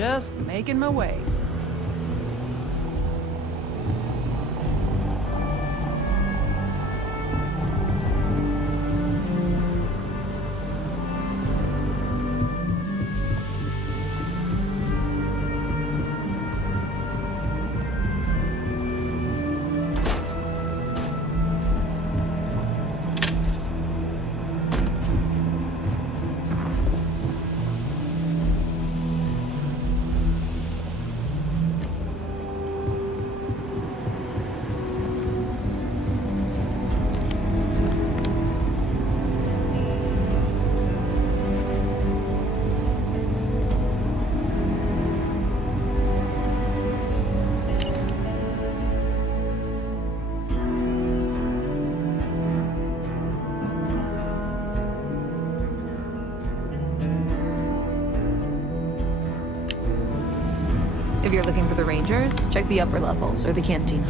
Just making my way. If you're looking for the Rangers, check the upper levels or the cantina.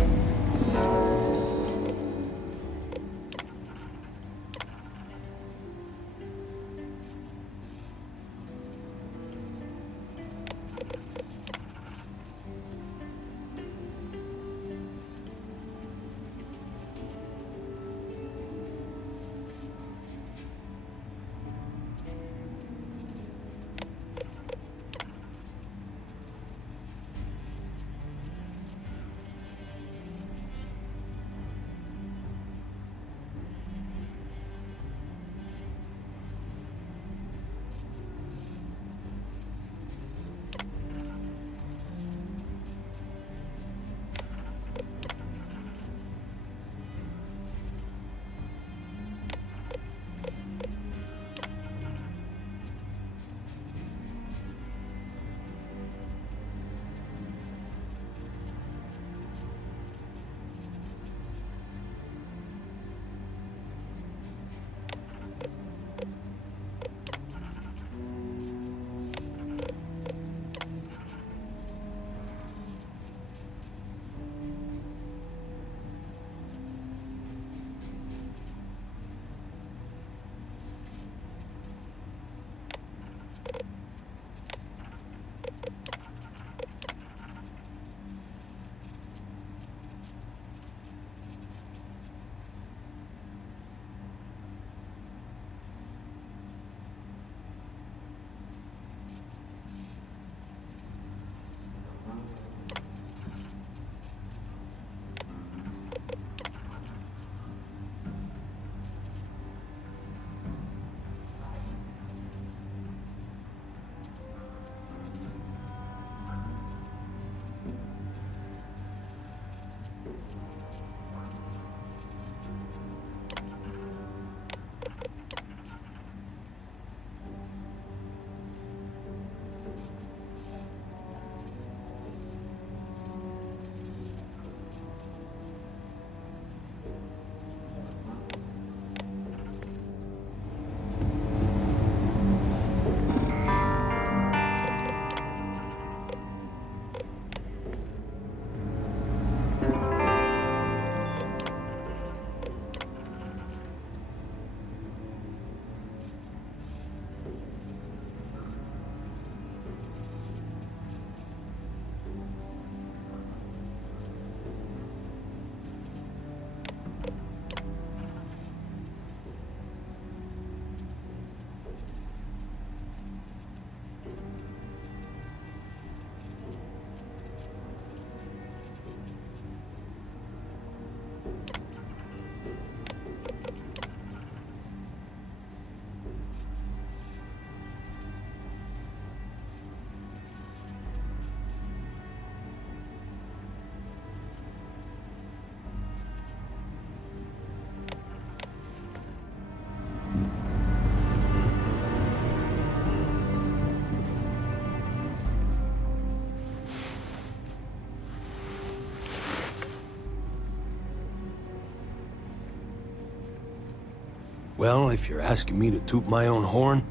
Well, if you're asking me to toot my own horn,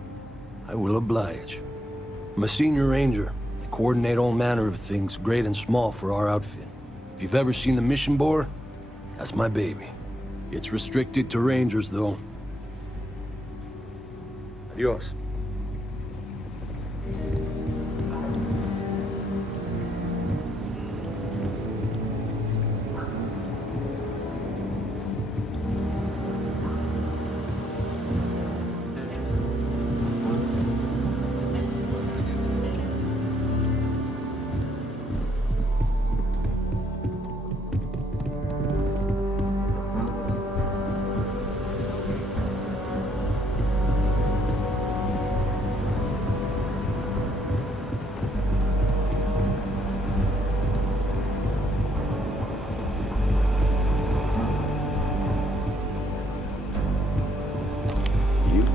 I will oblige. I'm a senior ranger. I coordinate all manner of things, great and small, for our outfit. If you've ever seen the mission board, that's my baby. It's restricted to rangers, though. Adios.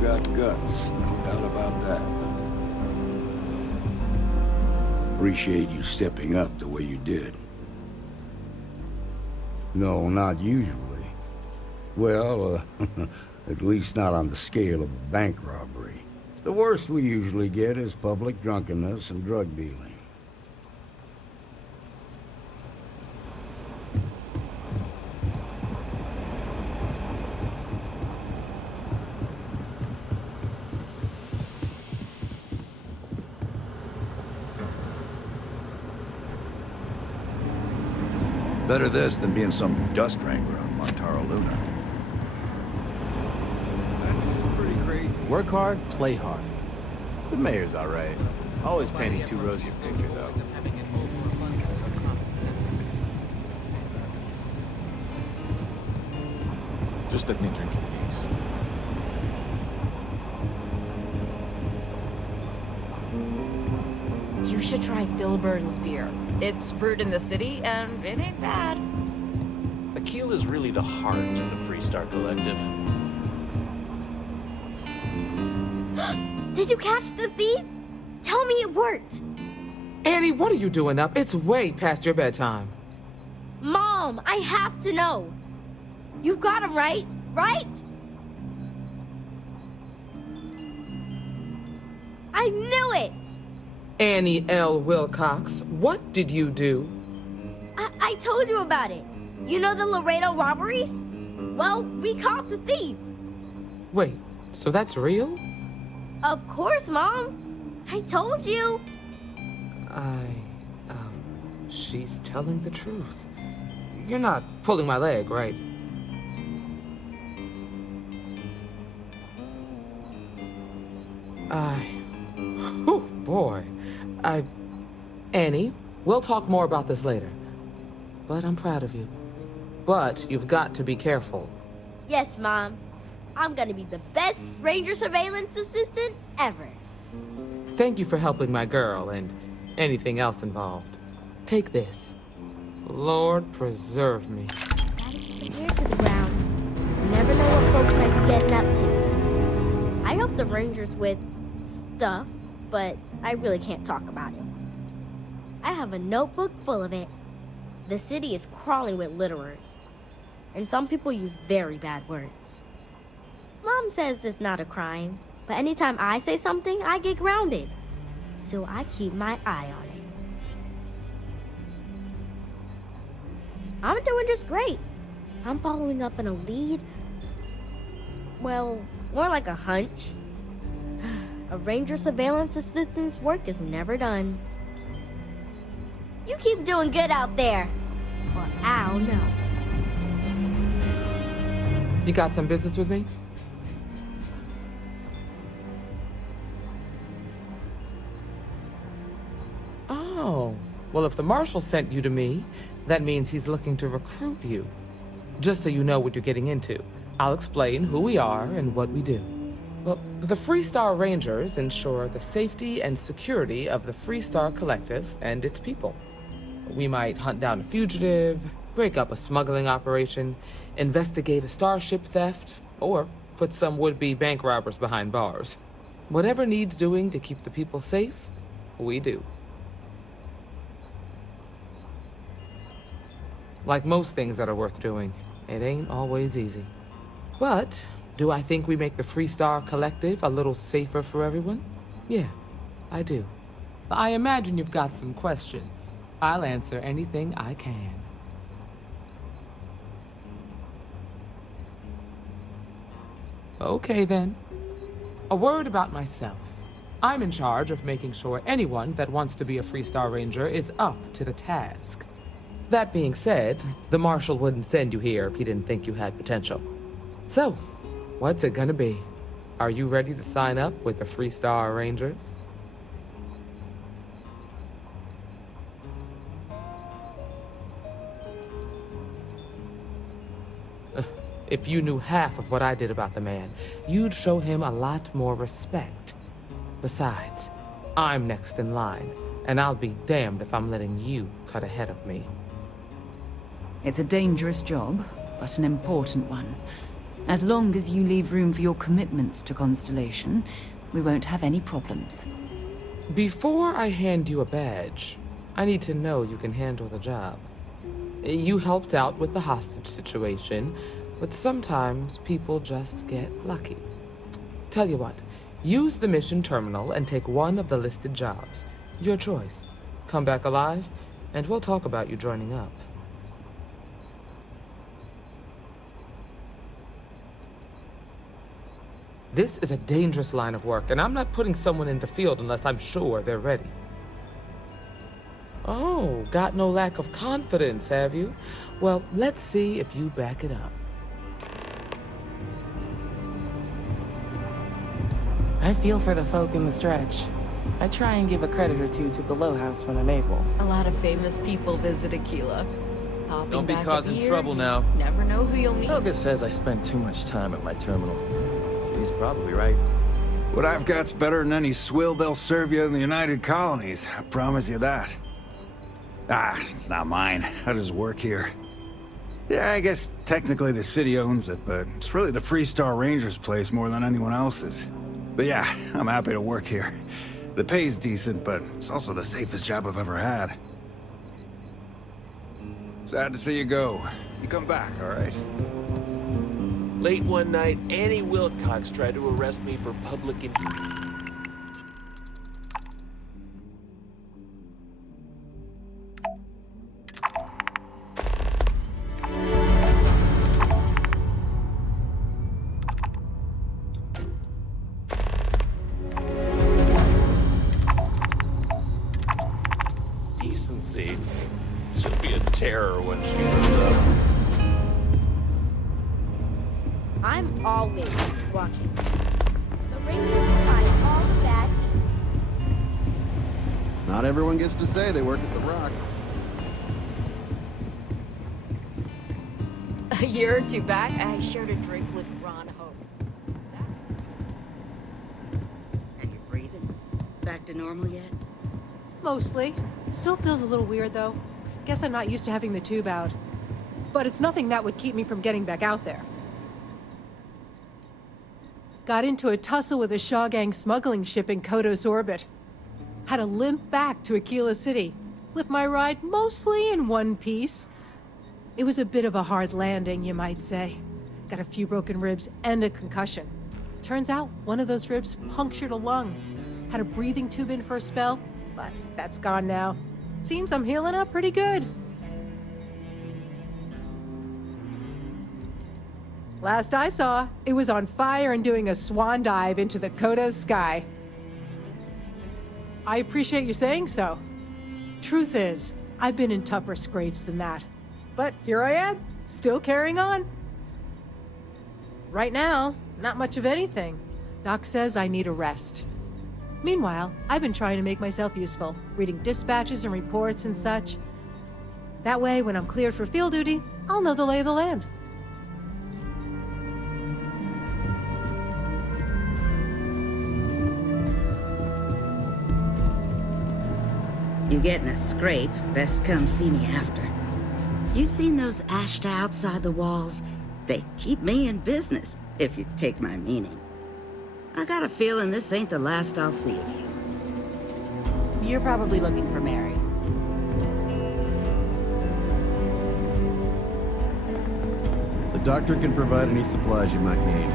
got guts, no doubt about that. Appreciate you stepping up the way you did. No, not usually. Well, at least not on the scale of a bank robbery. The worst we usually get is public drunkenness and drug dealing. Better this than being some dust wrangler on Montaro Luna. That's pretty crazy. Work hard, play hard. The mayor's all right. Always painting too rosy a picture, though. Just let me drink in peace. You should try Phil Burton's beer. It's brewed in the city, and it ain't bad. Akil is really the heart of the Freestar Collective. Did you catch the thief? Tell me it worked. Annie, what are you doing up? It's way past your bedtime. Mom, I have to know. You got him right? Right? I knew it! Annie L. Wilcox, what did you do? I told you about it. You know the Laredo robberies? Well, we caught the thief. Wait, so that's real? Of course, Mom. I told you. She's telling the truth. You're not pulling my leg, right? Oh boy. Annie, we'll talk more about this later. But I'm proud of you. But you've got to be careful. Yes, Mom. I'm gonna be the best ranger surveillance assistant ever. Thank you for helping my girl and anything else involved. Take this. Lord preserve me. Gotta keep the ear to the ground. You never know what folks might be getting up to. I help the rangers with stuff, but I really can't talk about it. I have a notebook full of it. The city is crawling with litterers, and some people use very bad words. Mom says it's not a crime, but anytime I say something, I get grounded. So I keep my eye on it. I'm doing just great. I'm following up on a lead. Well, more like a hunch. A ranger surveillance assistant's work is never done. You keep doing good out there, or I'll know. You got some business with me? Oh, well, if the marshal sent you to me, that means he's looking to recruit you. Just so you know what you're getting into, I'll explain who we are and what we do. Well, the Freestar Rangers ensure the safety and security of the Freestar Collective and its people. We might hunt down a fugitive, break up a smuggling operation, investigate a starship theft, or put some would-be bank robbers behind bars. Whatever needs doing to keep the people safe, we do. Like most things that are worth doing, it ain't always easy. But do I think we make the Freestar Collective a little safer for everyone? Yeah, I do. I imagine you've got some questions. I'll answer anything I can. Okay then. A word about myself. I'm in charge of making sure anyone that wants to be a Freestar Ranger is up to the task. That being said, the Marshal wouldn't send you here if he didn't think you had potential. So, what's it gonna be? Are you ready to sign up with the Freestar Rangers? If you knew half of what I did about the man, you'd show him a lot more respect. Besides, I'm next in line, and I'll be damned if I'm letting you cut ahead of me. It's a dangerous job, but an important one. As long as you leave room for your commitments to Constellation, we won't have any problems. Before I hand you a badge, I need to know you can handle the job. You helped out with the hostage situation, but sometimes people just get lucky. Tell you what, use the mission terminal and take one of the listed jobs. Your choice. Come back alive, and we'll talk about you joining up. This is a dangerous line of work, and I'm not putting someone in the field unless I'm sure they're ready. Oh, got no lack of confidence, have you? Well, let's see if you back it up. I feel for the folk in the stretch. I try and give a credit or two to the Low House when I'm able. A lot of famous people visit Aquila. Popping Don't be back causing up here, trouble now. Never know who you'll meet. Helga says I spend too much time at my terminal. She's probably right. What I've got's better than any swill they'll serve you in the United Colonies. I promise you that. Ah, it's not mine. I just work here. Yeah, I guess technically the city owns it, but it's really the Freestar Rangers' place more than anyone else's. But yeah, I'm happy to work here. The pay's decent, but it's also the safest job I've ever had. Sad to see you go. You come back, all right? Late one night, Annie Wilcox tried to arrest me for public decency. She'll be a terror when she grows up. I'm always watching. The Rangers find all the bad people. Not everyone gets to say they work at the Rock. A year or two back, I shared a drink with Ron Hope. And you're breathing? Back to normal yet? Mostly. Still feels a little weird, though. Guess I'm not used to having the tube out. But it's nothing that would keep me from getting back out there. Got into a tussle with a Shaw Gang smuggling ship in Kodos orbit. Had to limp back to Aquila City, with my ride mostly in one piece. It was a bit of a hard landing, you might say. Got a few broken ribs and a concussion. Turns out one of those ribs punctured a lung. Had a breathing tube in for a spell, but that's gone now. Seems I'm healing up pretty good. Last I saw, it was on fire and doing a swan dive into the Kodos sky. I appreciate you saying so. Truth is, I've been in tougher scrapes than that. But here I am, still carrying on. Right now, not much of anything. Doc says I need a rest. Meanwhile, I've been trying to make myself useful, reading dispatches and reports and such. That way, when I'm cleared for field duty, I'll know the lay of the land. You get in a scrape, best come see me after. You seen those ashta outside the walls? They keep me in business, if you take my meaning. I got a feeling this ain't the last I'll see of you. You're probably looking for Mary. The doctor can provide any supplies you might need.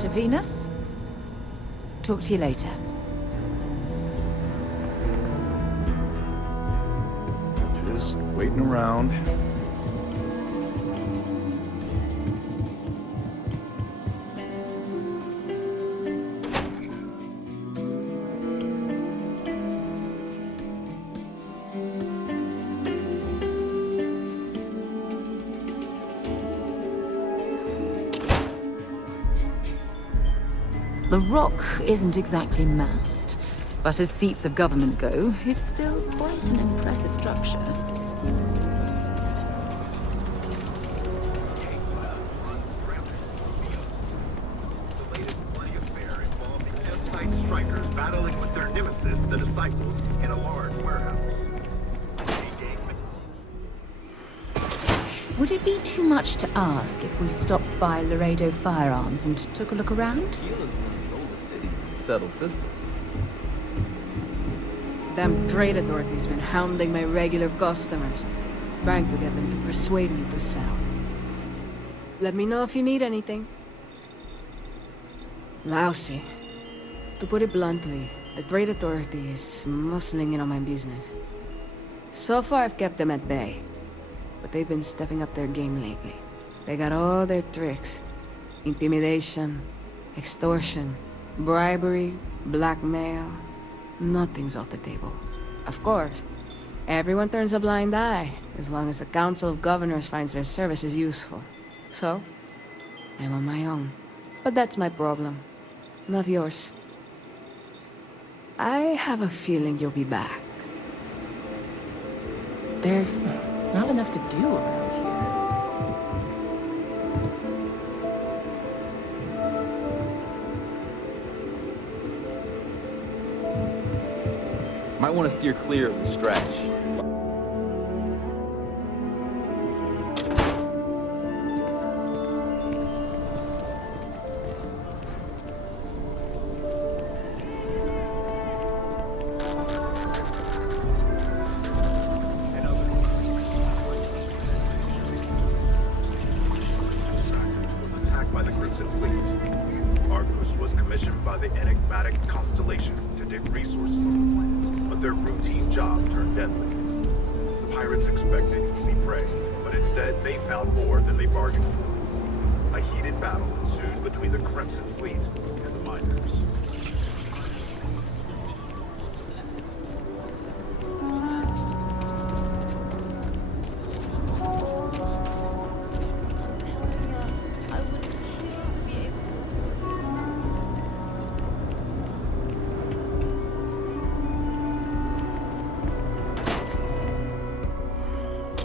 To Venus? Talk to you later. Just waiting around. The Rock isn't exactly massed, but as seats of government go, it's still quite an impressive structure. Strikers battling with their nemesis, the Disciples, in a large warehouse. Would it be too much to ask if we stopped by Laredo Firearms and took a look around? Tequila's one of the oldest cities in settled systems. Them trade authorities been hounding my regular customers, trying to get them to persuade me to sell. Let me know if you need anything. Lousy. To put it bluntly, the trade authority is muscling in on my business. So far, I've kept them at bay, but they've been stepping up their game lately. They got all their tricks. Intimidation, extortion, bribery, blackmail. Nothing's off the table. Of course, everyone turns a blind eye, as long as the Council of Governors finds their services useful. So, I'm on my own. But that's my problem, not yours. I have a feeling you'll be back. There's not enough to do around here. Might want to steer clear of the stretch.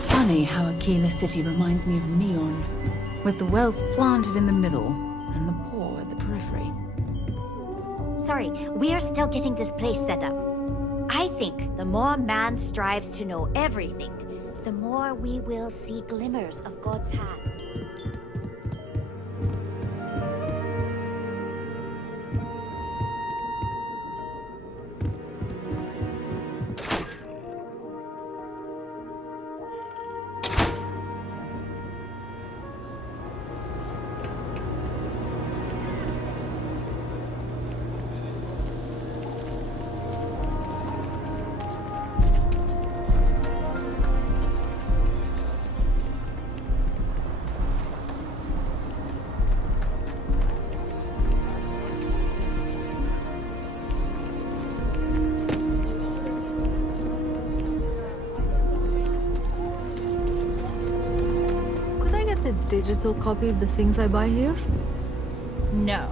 Funny how Aquila City reminds me of Neon, with the wealth planted in the middle and the poor at the periphery. Sorry, we're still getting this place set up. I think the more man strives to know everything, the more we will see glimmers of God's hands. Digital copy of the things I buy here? No.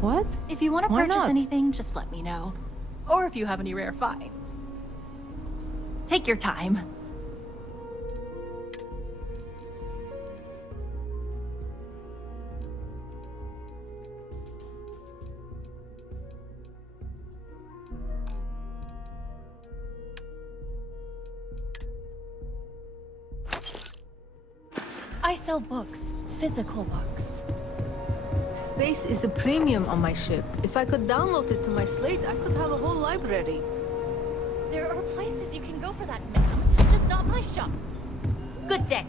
What? If you want to Why purchase not? anything, just let me know. Or if you have any rare finds. Take your time. I sell books, physical books. Space is a premium on my ship. If I could download it to my slate, I could have a whole library. There are places you can go for that, ma'am. Just not my shop. Good day.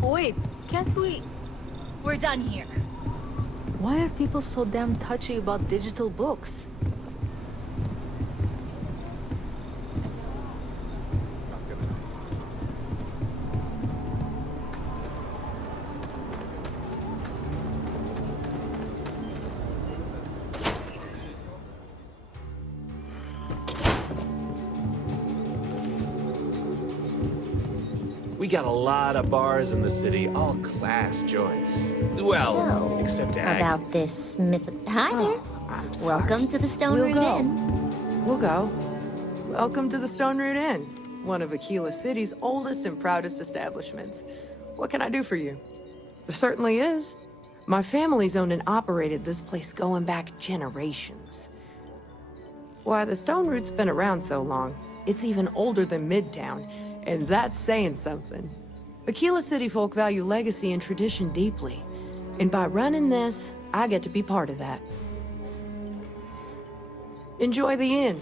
Wait, can't we... We're done here. Why are people so damn touchy about digital books? We got a lot of bars in the city, all class joints. Well, So, except about Agnes. this myth... Hi there. Welcome to the Stone We'll Root go. Inn. We'll go. Welcome to the Stone Root Inn, one of Aquila City's oldest and proudest establishments. What can I do for you? There certainly is. My family's owned and operated this place going back generations. Why, the Stone Root's been around so long, it's even older than Midtown, and that's saying something. Aquila City folk value legacy and tradition deeply. And by running this, I get to be part of that. Enjoy the inn.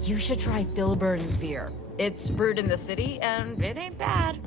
You should try Phil Burton's beer. It's brewed in the city, and it ain't bad.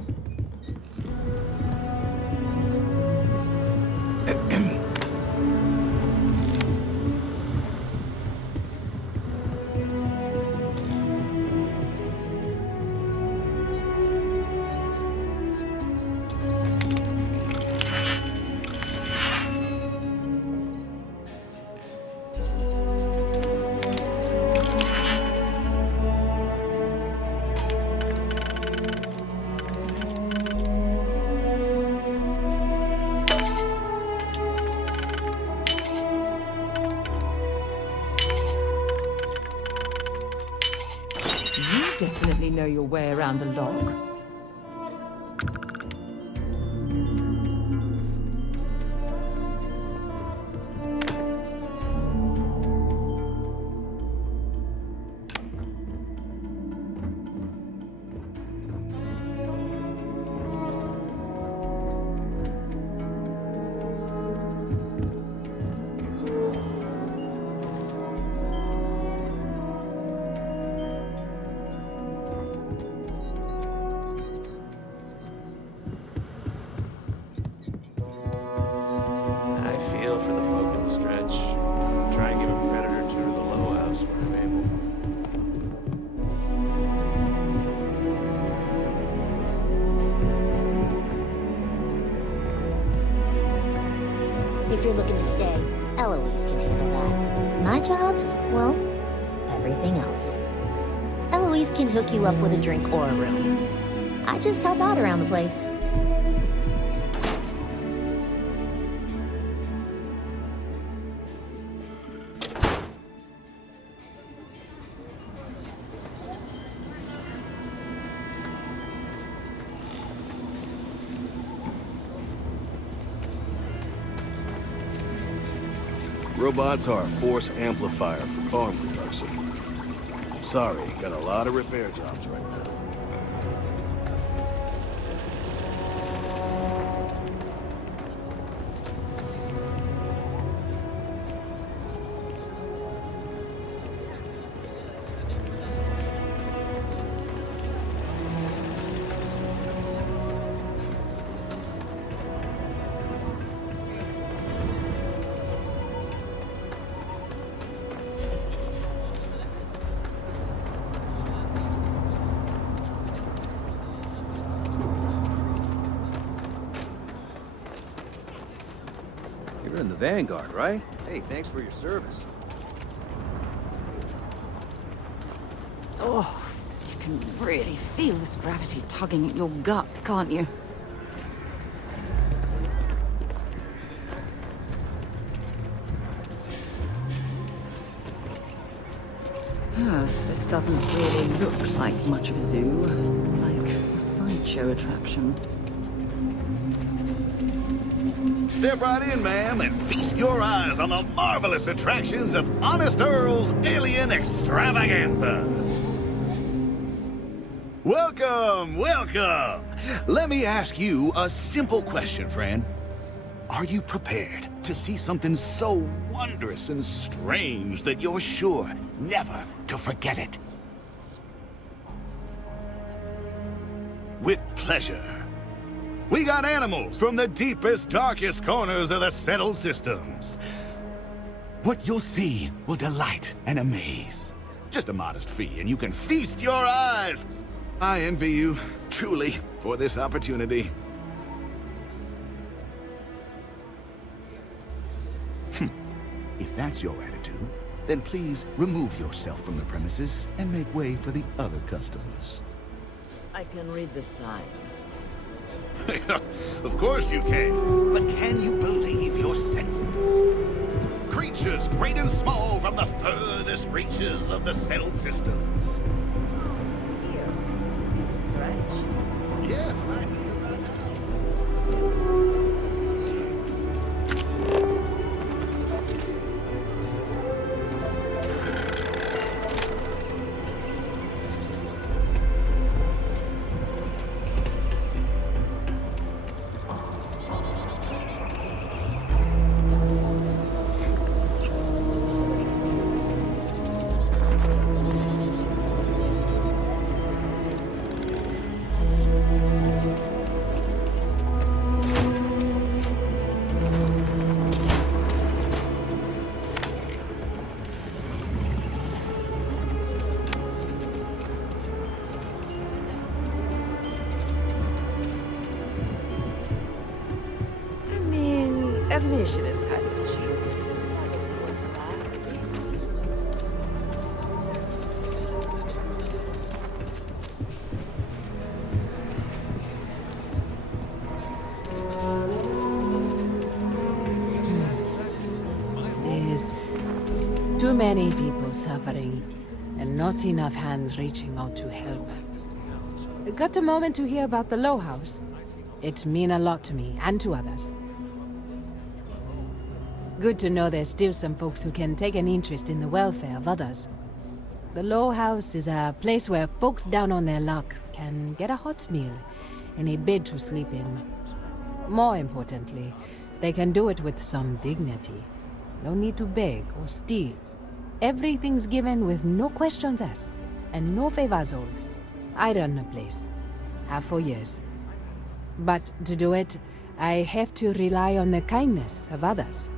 Definitely know your way around a log. For the folk in the stretch. Try and give a credit or two to the low house when I'm able. If you're looking to stay, Eloise can handle that. My job's, well, everything else. Eloise can hook you up with a drink or a room. I just help out around the place. Robots are a force amplifier for farm production. Sorry, got a lot of repair jobs right now. You're in the Vanguard, right? Hey, thanks for your service. Oh, you can really feel this gravity tugging at your guts, can't you? This doesn't really look like much of a zoo, like a sideshow attraction. Step right in, ma'am, and feast your eyes on the marvelous attractions of Honest Earl's Alien Extravaganza. Welcome, welcome! Let me ask you a simple question, friend. Are you prepared to see something so wondrous and strange that you're sure never to forget it? With pleasure. We got animals from the deepest, darkest corners of the settled systems. What you'll see will delight and amaze. Just a modest fee, and you can feast your eyes. I envy you, truly, for this opportunity. If that's your attitude, then please remove yourself from the premises and make way for the other customers. I can read the sign. Of course you can. But can you believe your senses? Creatures great and small from the furthest reaches of the settled systems. Here. Stretch? Yes, right here, right Miss this kind of cheap. There's too many people suffering, and not enough hands reaching out to help. Got a moment to hear about the Low House? It means a lot to me, and to others. Good to know there's still some folks who can take an interest in the welfare of others. The Low House is a place where folks down on their luck can get a hot meal and a bed to sleep in. More importantly, they can do it with some dignity. No need to beg or steal. Everything's given with no questions asked, and no favors owed. I run the place. Have for years. But to do it, I have to rely on the kindness of others.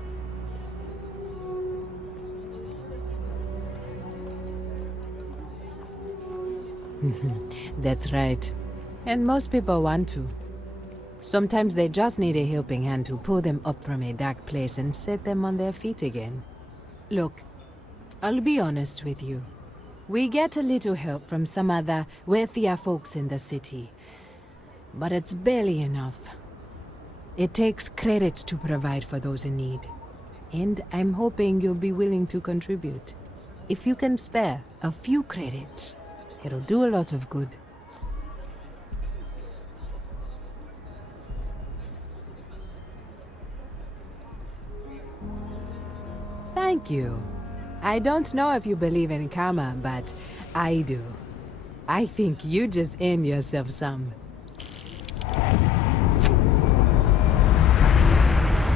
That's right. And most people want to. Sometimes they just need a helping hand to pull them up from a dark place and set them on their feet again. Look, I'll be honest with you. We get a little help from some other wealthier folks in the city. But it's barely enough. It takes credits to provide for those in need. And I'm hoping you'll be willing to contribute. If you can spare a few credits, it'll do a lot of good. Thank you. I don't know if you believe in karma, but I do. I think you just earn yourself some.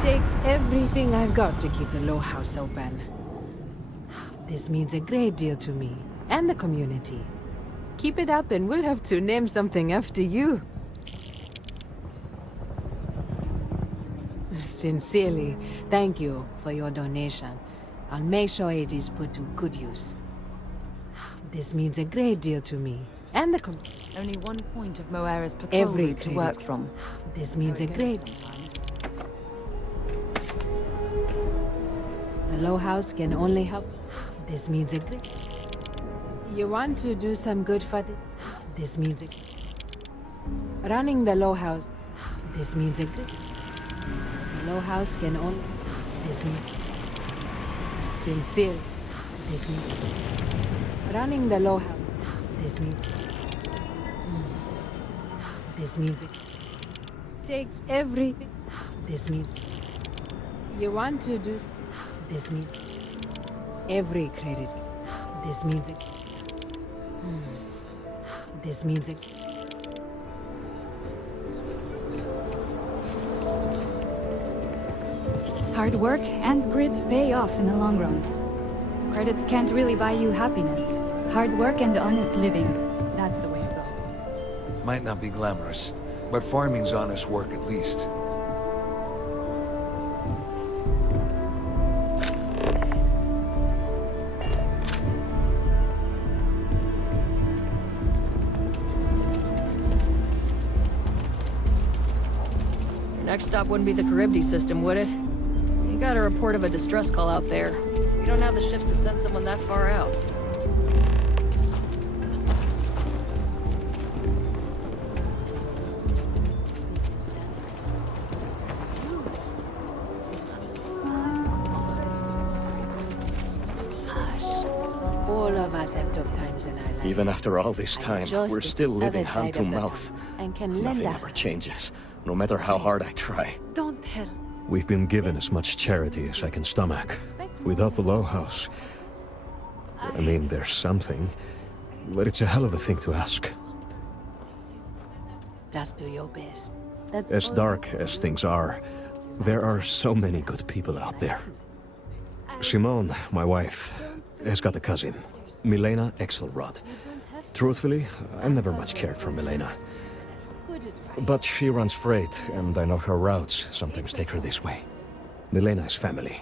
Takes everything I've got to keep the Low House open. This means a great deal to me and the community. Keep it up and we'll have to name something after you. Sincerely, thank you for your donation. I'll make sure it is put to good use. This means a great deal to me and the community. Only 1 point of Moira's patrol route to work from. This means a great... The Low House can only help. This means a great... You want to do some good for the... This means a... Running the Low House. This means a great... The Low House can only... This means... Sincere. This means... Running the Low House. This means... This means it... Takes everything... This means... You want to do... This means... Every credit. This means it... This means it... Hard work and grit pay off in the long run. Credits can't really buy you happiness. Hard work and honest living, that's the way to go. Might not be glamorous, but farming's honest work at least. Next stop wouldn't be the Charybdis system, would it? You got a report of a distress call out there. We don't have the ships to send someone that far out. Hush. All of us have tough times in our life. Even after all this time, just we're still the living other side hand to of the mouth. tunnel and can lend Nothing a ever changes, no matter how hard I try. Don't tell. We've been given as much charity as I can stomach. Without the Low House... I mean, there's something, but it's a hell of a thing to ask. Just do your best. That's As all. dark as things are, there are so many good people out there. Simone, my wife, has got a cousin, Milena Axelrod. Truthfully, I never much cared for Milena. But she runs freight, and I know her routes sometimes take her this way. Milena is family.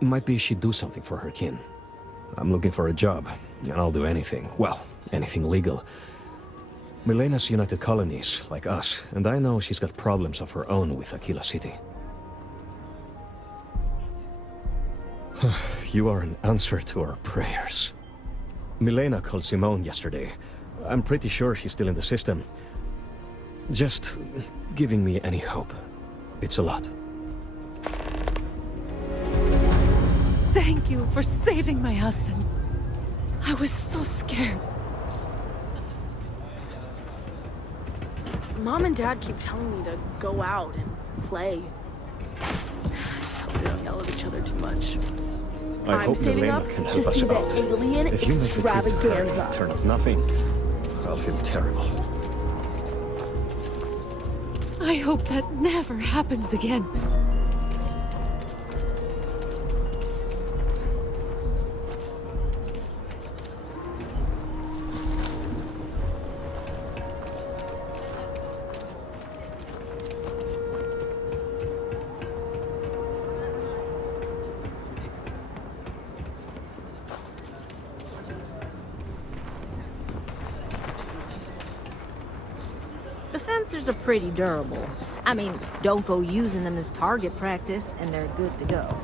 Might be she'd do something for her kin. I'm looking for a job, and I'll do anything. Well, anything legal. Milena's United Colonies, like us, and I know she's got problems of her own with Aquila City. You are an answer to our prayers. Milena called Simone yesterday. I'm pretty sure she's still in the system. Just giving me any hope. It's a lot. Thank you for saving my husband. I was so scared. Mom and Dad keep telling me to go out and play. Just hope we don't yell at each other too much. I'm saving Milena up can to help us see out. that alien if you make the trip to her extravaganza. and turn up nothing, I'll feel terrible. I hope that never happens again. The sensors are pretty durable. I mean, don't go using them as target practice, and they're good to go.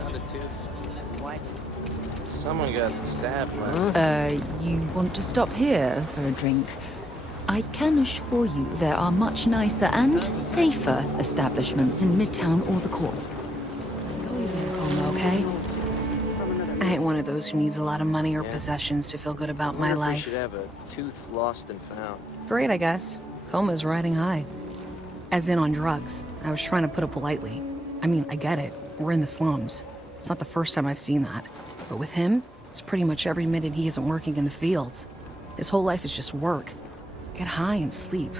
Not a tooth. What? Someone got stabbed last. You want to stop here for a drink? I can assure you there are much nicer and safer establishments in Midtown or the Core. Go easy on Como, okay? I ain't one of those who needs a lot of money or possessions to feel good about my We life. should have a tooth lost and found. Great, I guess. Coma's riding high. As in on drugs. I was trying to put it politely. I mean, I get it. We're in the slums. It's not the first time I've seen that. But with him, it's pretty much every minute he isn't working in the fields. His whole life is just work. Get high and sleep.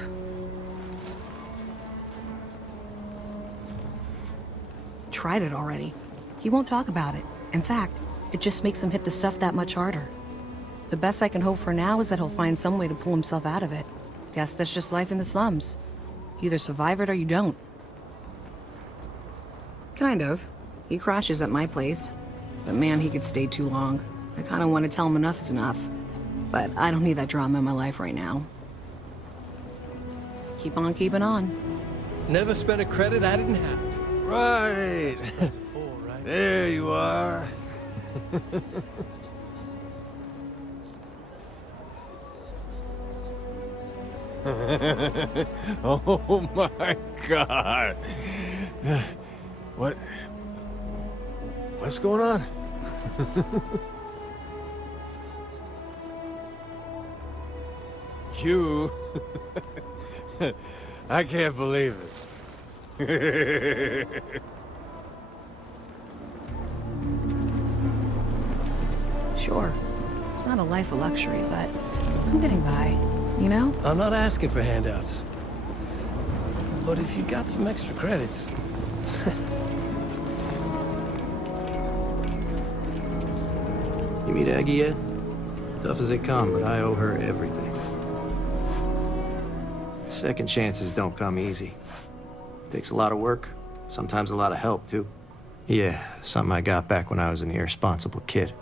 Tried it already. He won't talk about it. In fact, it just makes him hit the stuff that much harder. The best I can hope for now is that he'll find some way to pull himself out of it. Guess that's just life in the slums. You either survive it or you don't. Kind of. He crashes at my place. But man, he could stay too long. I kind of want to tell him enough is enough. But I don't need that drama in my life right now. Keep on keeping on. Never spent a credit I didn't have to. Right. There you are. Oh my God. What's going on? You... I can't believe it. Sure. It's not a life of luxury, but I'm getting by, you know? I'm not asking for handouts. But if you got some extra credits... You meet Aggie yet? Tough as they come, but I owe her everything. Second chances don't come easy. Takes a lot of work, sometimes a lot of help, too. Yeah, something I got back when I was an irresponsible kid.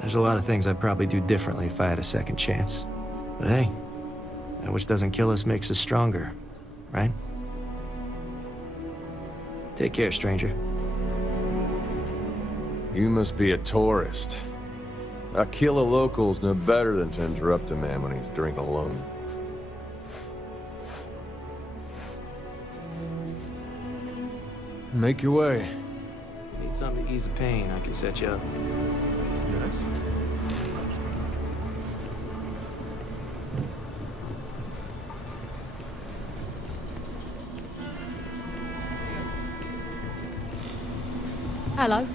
There's a lot of things I'd probably do differently if I had a second chance. But hey, that which doesn't kill us makes us stronger, right? Take care, stranger. You must be a tourist. A kill a local's no better than to interrupt a man when he's drinking alone. Make your way. If you need something to ease the pain, I can set you up. Yes. Hello.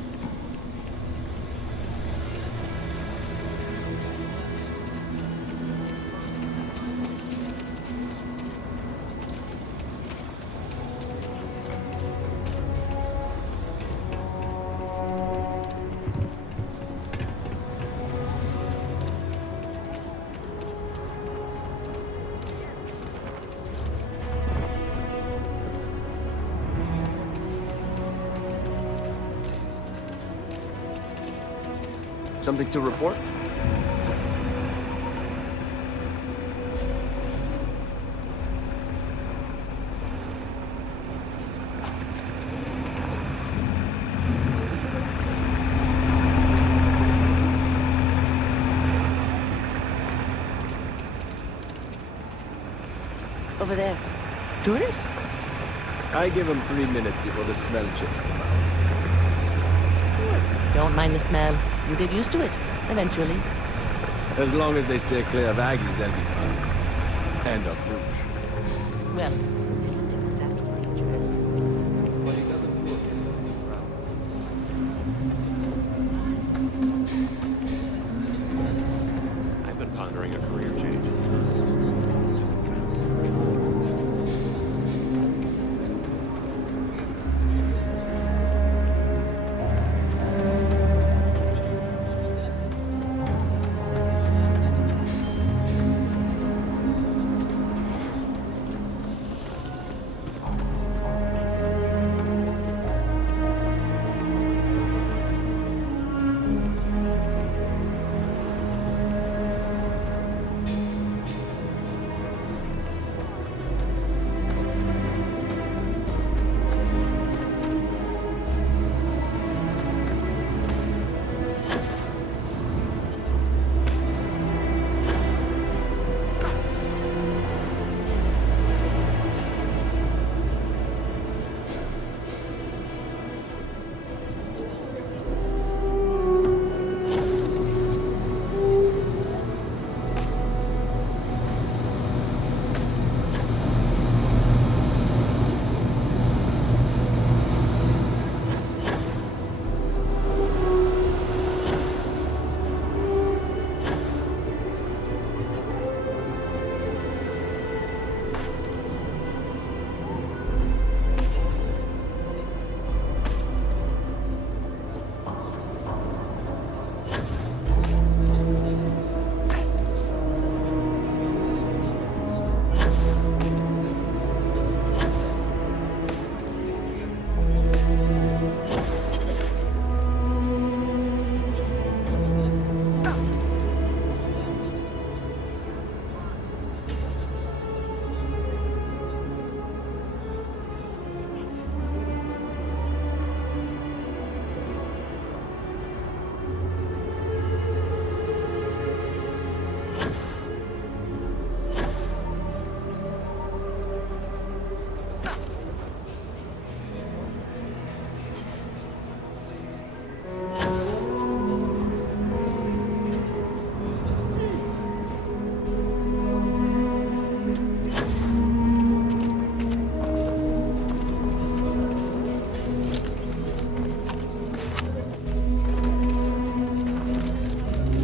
Something to report? over there? Tourists? I give them 3 minutes before the smell chases them out. Don't mind the smell. You get used to it, eventually. As long as they stay clear of Aggies, they'll be fine. And of Brooch. Well, isn't exact word of choice. But he doesn't look anything proud. I've been pondering a career change.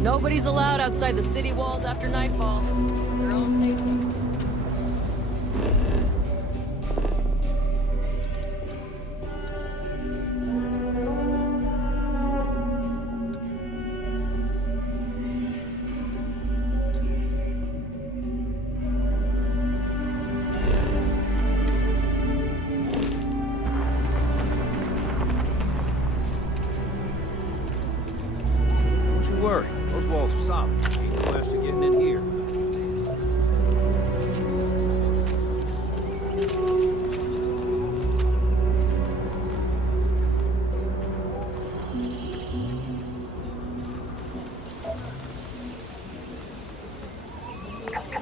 Nobody's allowed outside the city walls after nightfall. Their own safety. Don't you worry. Those walls are solid. Ain't no extra getting in here.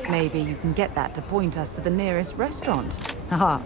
Maybe you can get that to point us to the nearest restaurant. Haha.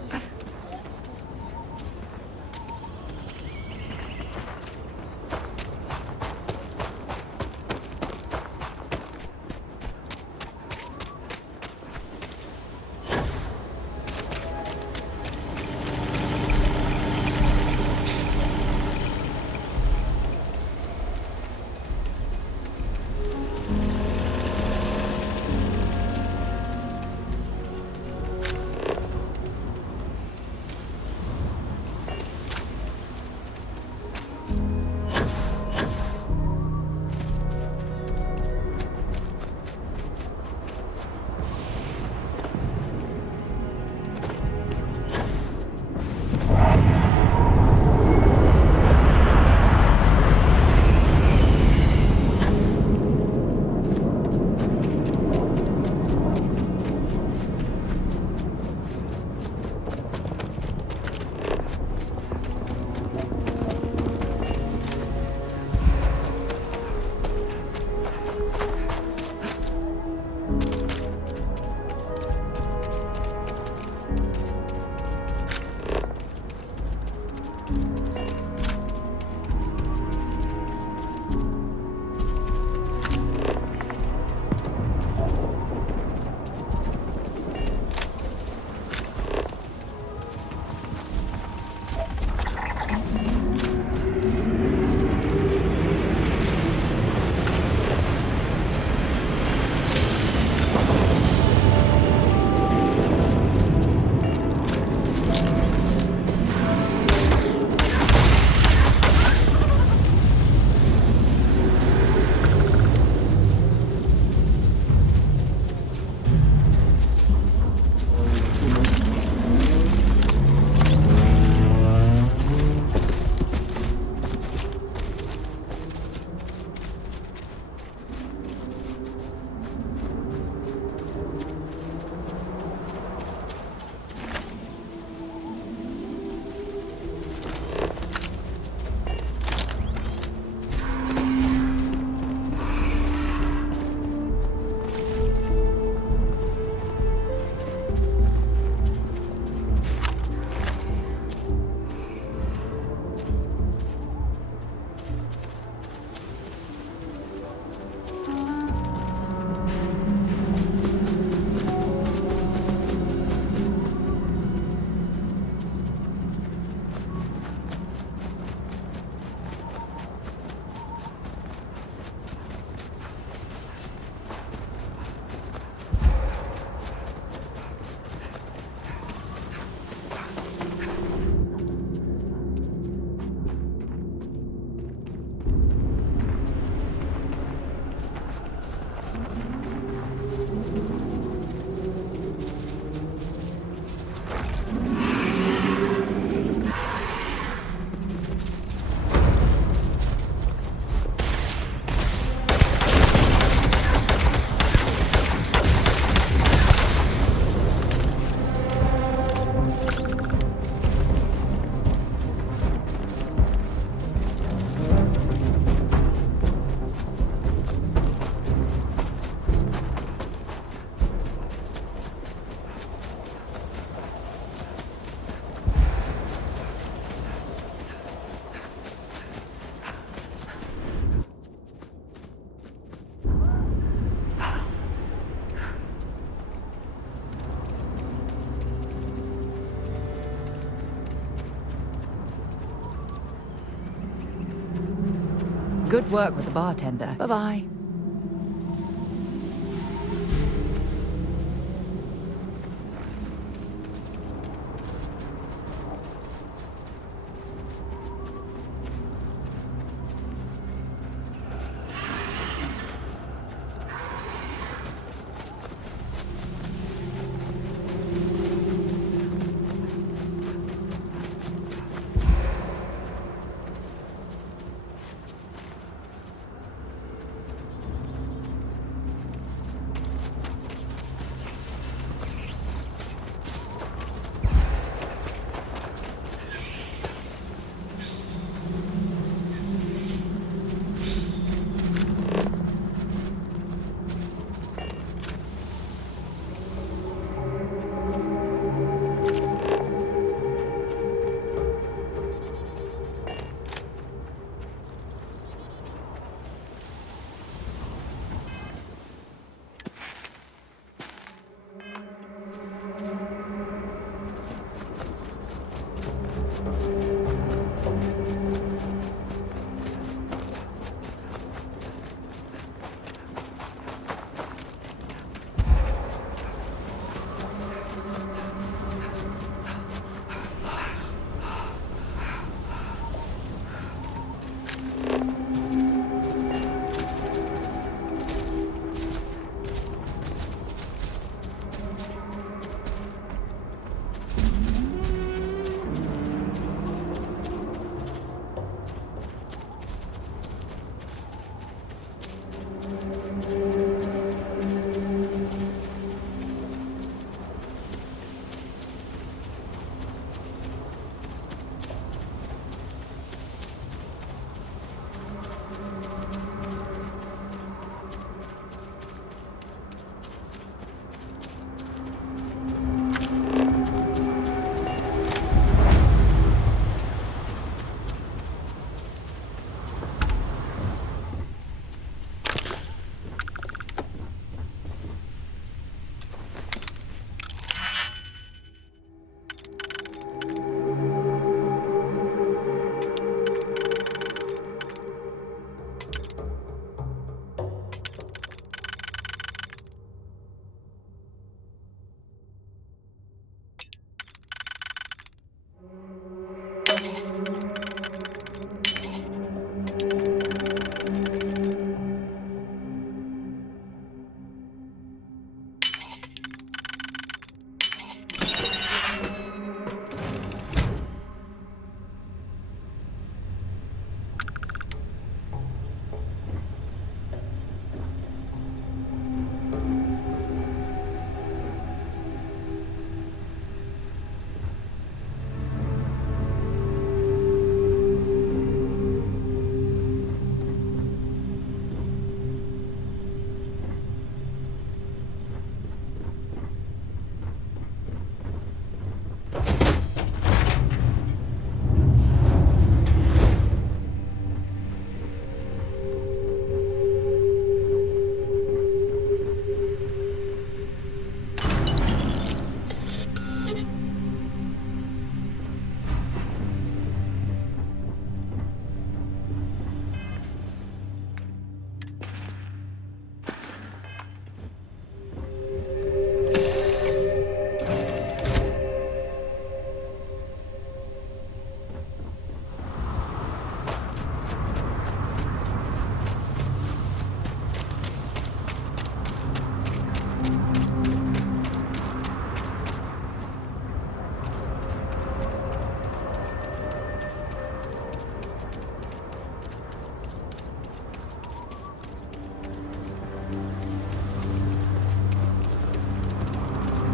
Good work with the bartender. Bye-bye.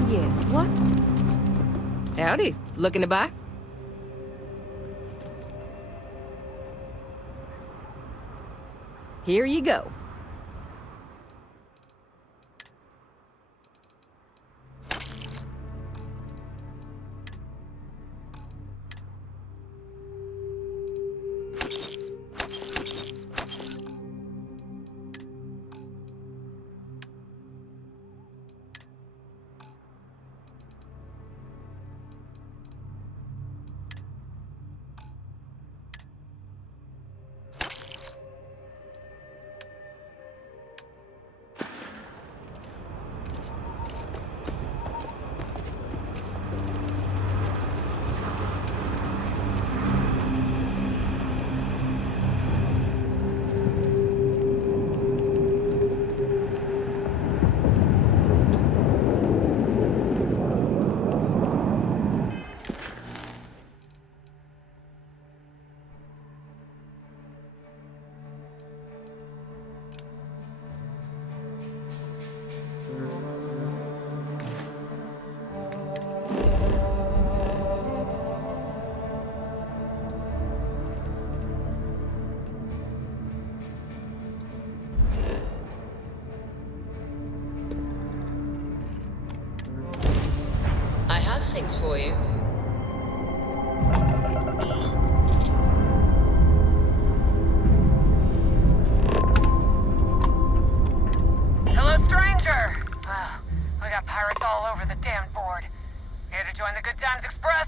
Yes, what? Howdy. Looking to buy? Here you go. things for you. Hello, stranger! We got pirates all over the damn board. Here to join the Good Times Express?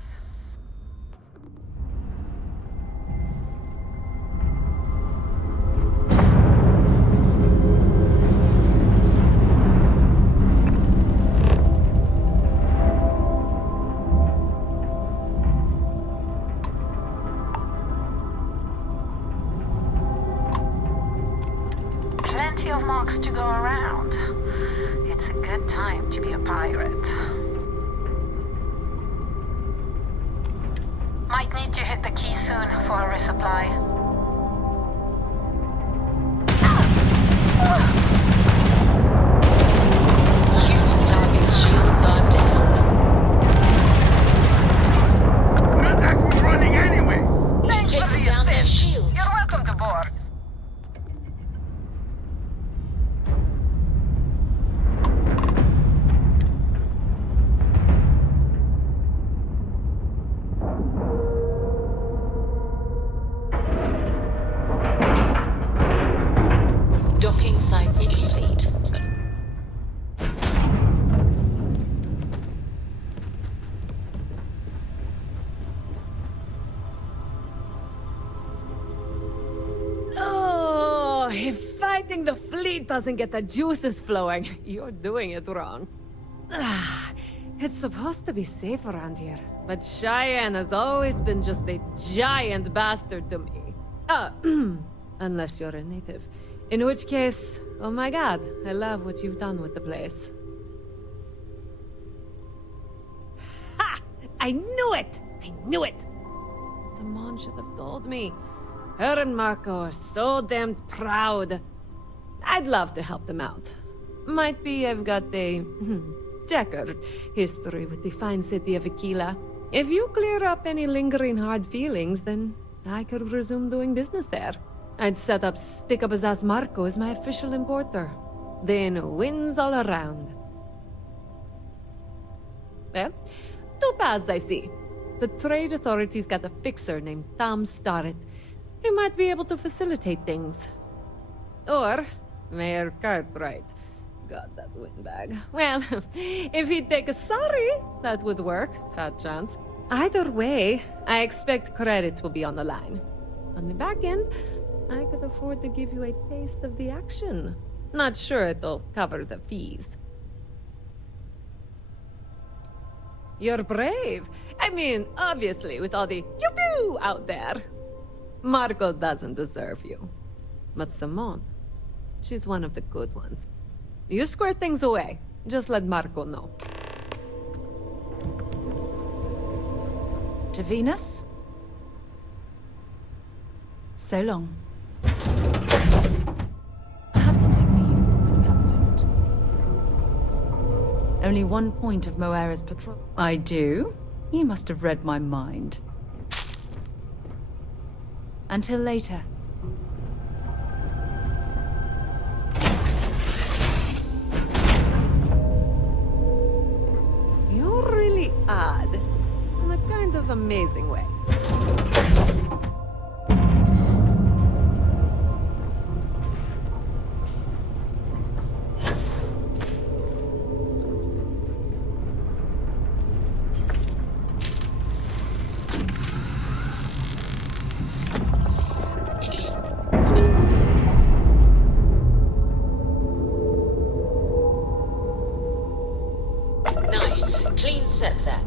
Plenty of marks to go around. It's a good time to be a pirate. Might need to hit the key soon for a resupply. Huge target's shields are down. Nothing was running anyway. You've taken down their shields. You're welcome to board. Docking cycle complete. Oh, if fighting the fleet doesn't get the juices flowing, you're doing it wrong. Ah, it's supposed to be safe around here, but Cheyenne has always been just a giant bastard to me. Unless you're a native. In which case, oh my god, I love what you've done with the place. Ha! I knew it! I knew it! Simone should have told me. Her and Marco are so damned proud. I'd love to help them out. Might be I've got a checkered history with the fine city of Aquila. If you clear up any lingering hard feelings, then I could resume doing business there. I'd set up Stick-Up-His-Ass Marco as my official importer. Then wins all around. Well, two paths I see. The trade authorities got a fixer named Tom Starrett. He might be able to facilitate things. Or Mayor Cartwright. Got that windbag. Well, if he'd take a sorry, that would work. Fat chance. Either way, I expect credits will be on the line. On the back end, I could afford to give you a taste of the action. Not sure it'll cover the fees. You're brave. I mean, obviously, with all the pew-pew out there. Marco doesn't deserve you. But Simone, she's one of the good ones. You square things away. Just let Marco know. To Venus? So long. I have something for you when you have a moment. Only one point of Moira's patrol. I do? You must have read my mind. Until later. You're really odd. In a kind of amazing way. Nice. Clean set there.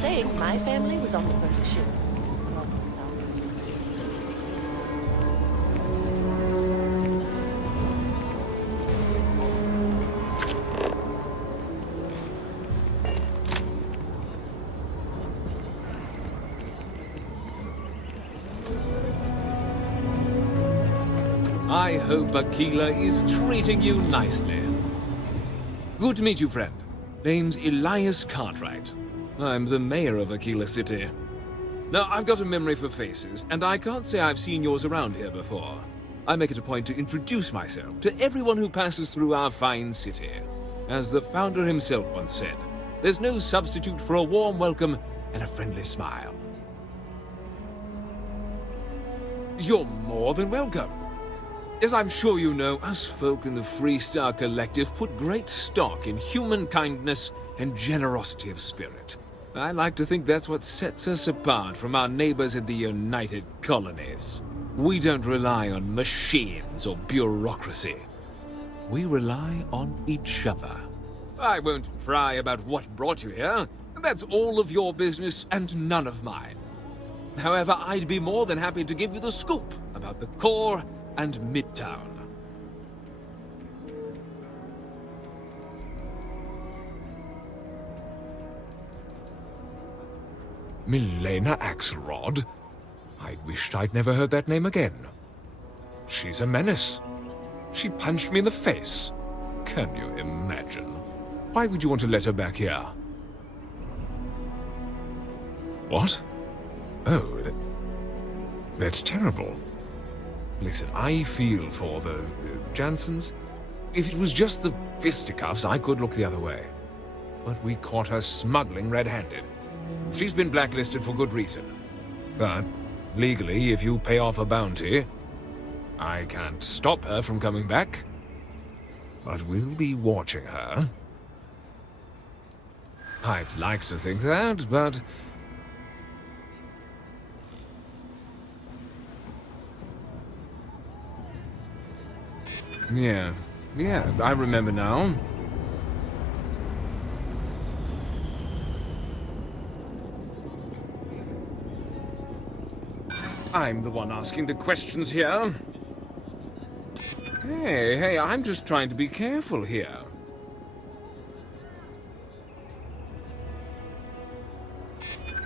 say, my family was on the first ship. I hope Aquila is treating you nicely. Good to meet you, friend. Name's Elias Cartwright. I'm the mayor of Aquila City. Now, I've got a memory for faces, and I can't say I've seen yours around here before. I make it a point to introduce myself to everyone who passes through our fine city. As the founder himself once said, there's no substitute for a warm welcome and a friendly smile. You're more than welcome. As I'm sure you know, us folk in the Freestar Collective put great stock in human kindness and generosity of spirit. I like to think that's what sets us apart from our neighbors in the United Colonies. We don't rely on machines or bureaucracy. We rely on each other. I won't pry about what brought you here. That's all of your business and none of mine. However, I'd be more than happy to give you the scoop about the core and Midtown. Milena Axelrod? I wished I'd never heard that name again. She's a menace. She punched me in the face. Can you imagine? Why would you want to let her back here? What? Oh, that's terrible. Listen, I feel for the Jansons. If it was just the fisticuffs, I could look the other way. But we caught her smuggling red-handed. She's been blacklisted for good reason. But legally, if you pay off a bounty, I can't stop her from coming back. But we'll be watching her. I'd like to think that, but... Yeah, I remember now. I'm the one asking the questions here. Hey, I'm just trying to be careful here.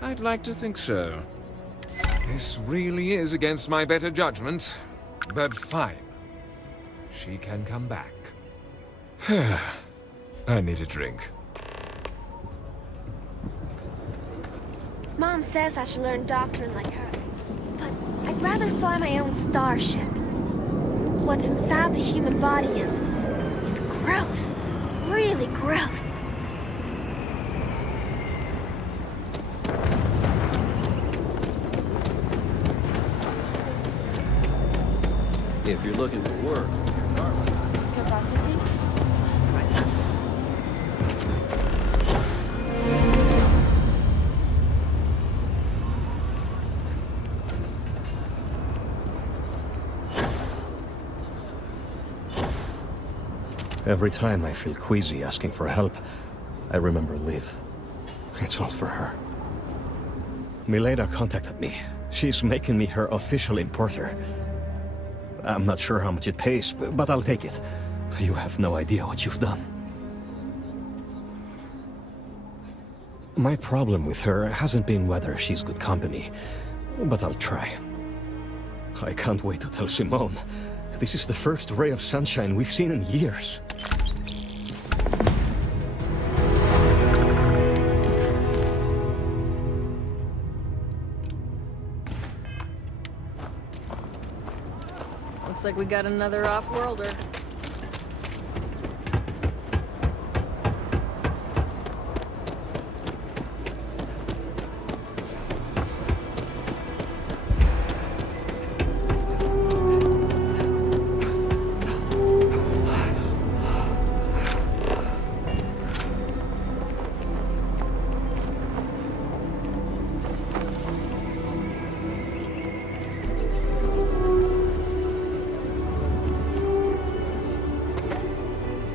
I'd like to think so. This really is against my better judgment, but fine. She can come back. I need a drink. Mom says I should learn doctrine like her, but I'd rather fly my own starship. What's inside the human body is gross. Really gross. If you're looking for work, Capacity? Every time I feel queasy asking for help, I remember Liv. It's all for her. Milena contacted me. She's making me her official importer. I'm not sure how much it pays, but I'll take it. You have no idea what you've done. My problem with her hasn't been whether she's good company, but I'll try. I can't wait to tell Simone. This is the first ray of sunshine we've seen in years. Looks like we got another off-worlder.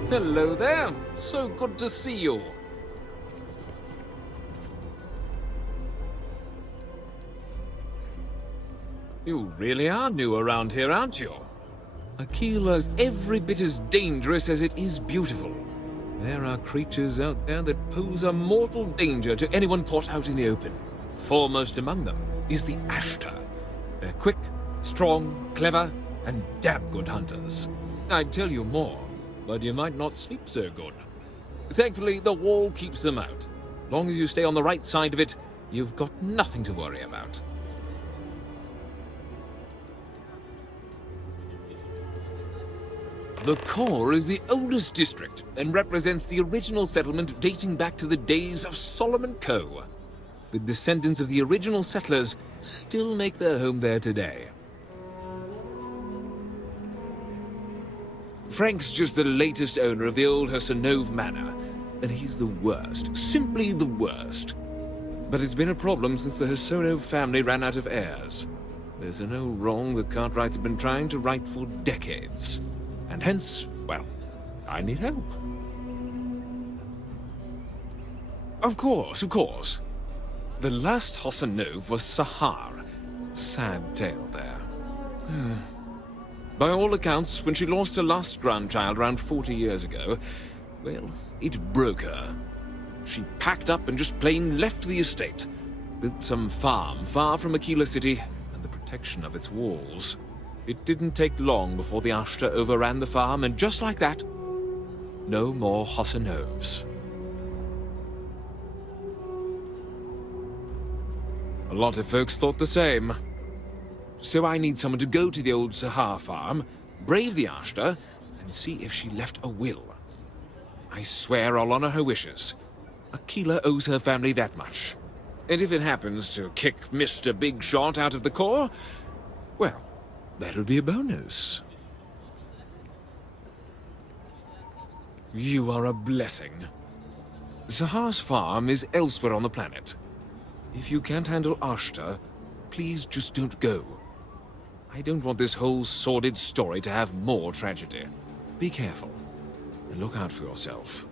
Hello there. So good to see you. You really are new around here, aren't you? Aquila's every bit as dangerous as it is beautiful. There are creatures out there that pose a mortal danger to anyone caught out in the open. Foremost among them is the Ashtar. They're quick, strong, clever, and damn good hunters. I'd tell you more, but you might not sleep so good. Thankfully, the wall keeps them out. Long as you stay on the right side of it, you've got nothing to worry about. The core is the oldest district and represents the original settlement dating back to the days of Solomon Coe. The descendants of the original settlers still make their home there today. Frank's just the latest owner of the old Hassanove Manor, and he's the worst, simply the worst. But it's been a problem since the Hassanove family ran out of heirs. There's an old wrong the Cartwrights have been trying to right for decades. And hence, well, I need help. Of course, of course. The last Hassanove was Sahar. Sad tale there. By all accounts, when she lost her last grandchild around 40 years ago, well, it broke her. She packed up and just plain left the estate, built some farm far from Aquila City and the protection of its walls. It didn't take long before the Ashtar overran the farm, and just like that, no more Hassanoves. A lot of folks thought the same. So I need someone to go to the old Sahar farm, brave the Ashtar, and see if she left a will. I swear I'll honor her wishes. Aquila owes her family that much. And if it happens to kick Mr. Big Shot out of the core, well, that'll be a bonus. You are a blessing. Sahar's farm is elsewhere on the planet. If you can't handle Ashtar, please just don't go. I don't want this whole sordid story to have more tragedy. Be careful, and look out for yourself.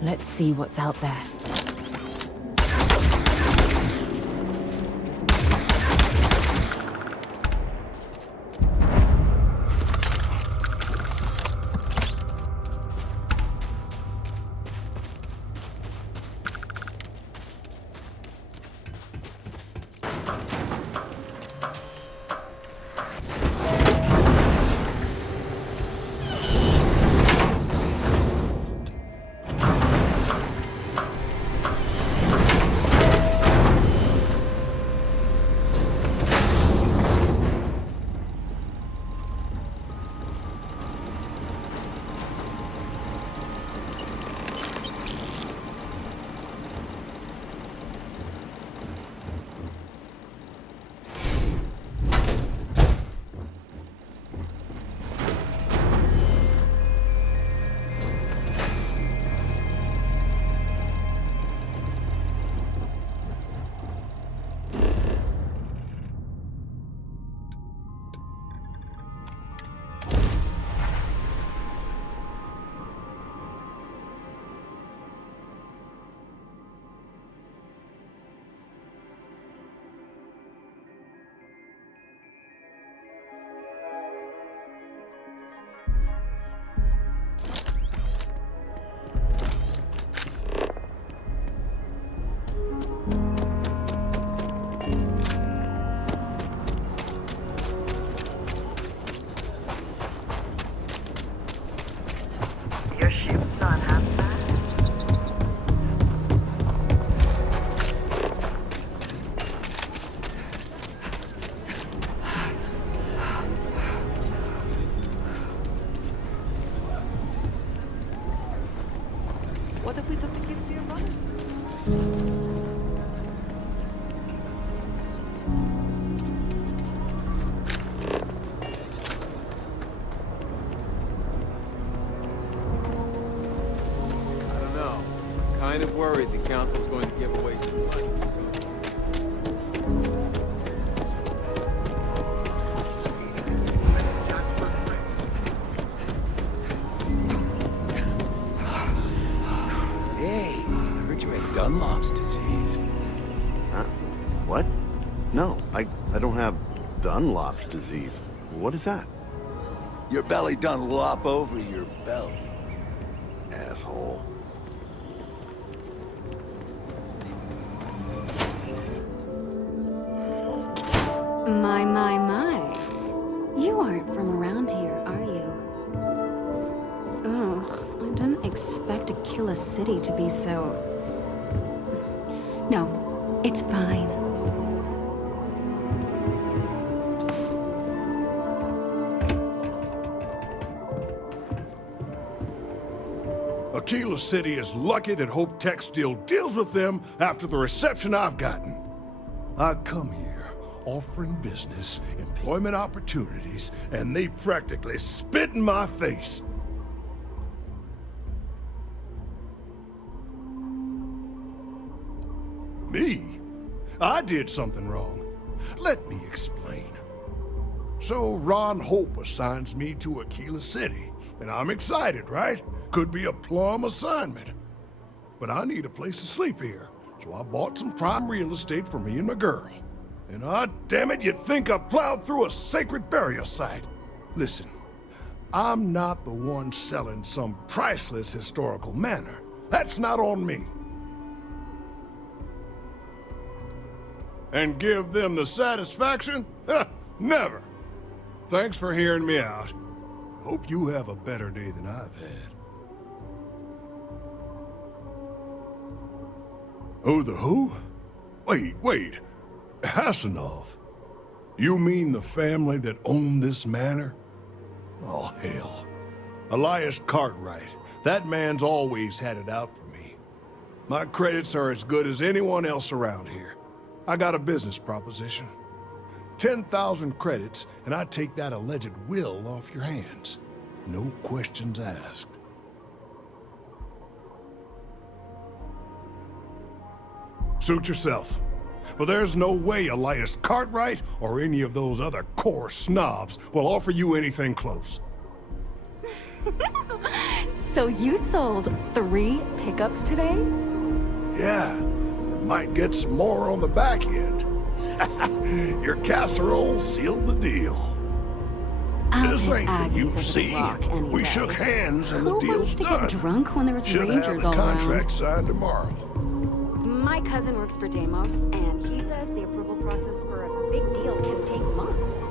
Let's see what's out there. What if we took the kids to your brother? I don't know. I'm kind of worried the council's going to give away too much. Hey, I heard you had Dunlop's disease. Huh? What? No, I don't have Dunlop's disease. What is that? Your belly done lop over your belt. Asshole. My. You aren't from around here, are you? Ugh, I didn't expect Aquila City to be so... No, it's fine. Aquila City is lucky that Hope Tech still deals with them after the reception I've gotten. I come here offering business, employment opportunities, and they practically spit in my face. Me? I did something wrong. Let me explain. So Ron Hope assigns me to Aquila City, and I'm excited, right? Could be a plum assignment. But I need a place to sleep here, so I bought some prime real estate for me and my girl. And damn it, you'd think I plowed through a sacred burial site. Listen, I'm not the one selling some priceless historical manor. That's not on me. And give them the satisfaction? Never. Thanks for hearing me out. Hope you have a better day than I've had. Oh, the who? Wait. Hassanov. You mean the family that owned this manor? Oh, hell. Elias Cartwright. That man's always had it out for me. My credits are as good as anyone else around here. I got a business proposition. 10,000 credits, and I take that alleged will off your hands. No questions asked. Suit yourself. But there's no way Elias Cartwright or any of those other core snobs will offer you anything close. So you sold 3 pickups today? Yeah, might get some more on the back end. Your casserole sealed the deal. This ain't the UFC. We shook hands and the deal's done. Who wants to get drunk when there's Rangers all around? Should have the contract signed tomorrow. My cousin works for Deimos, and he says the approval process for a big deal can take months.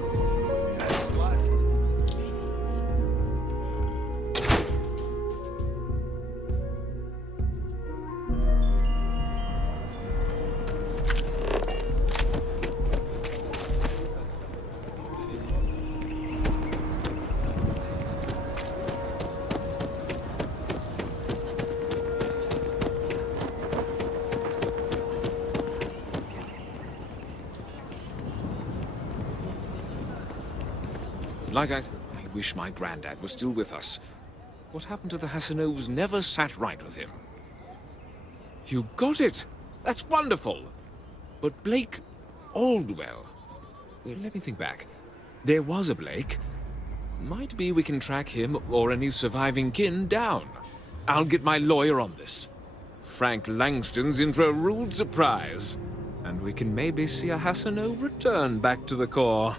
Like I wish my granddad was still with us. What happened to the Hassanovs never sat right with him. You got it! That's wonderful! But Blake Aldwell... Let me think back. There was a Blake. Might be we can track him or any surviving kin down. I'll get my lawyer on this. Frank Langston's in for a rude surprise. And we can maybe see a Hassanov return back to the core.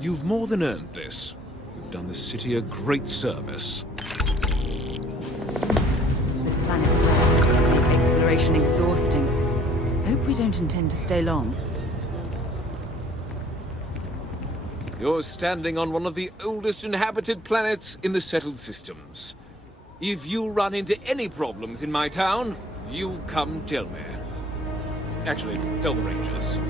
You've more than earned this. You've done the city a great service. This planet's world can make exploration exhausting. Hope we don't intend to stay long. You're standing on one of the oldest inhabited planets in the settled systems. If you run into any problems in my town, you come tell me. Actually, tell the Rangers.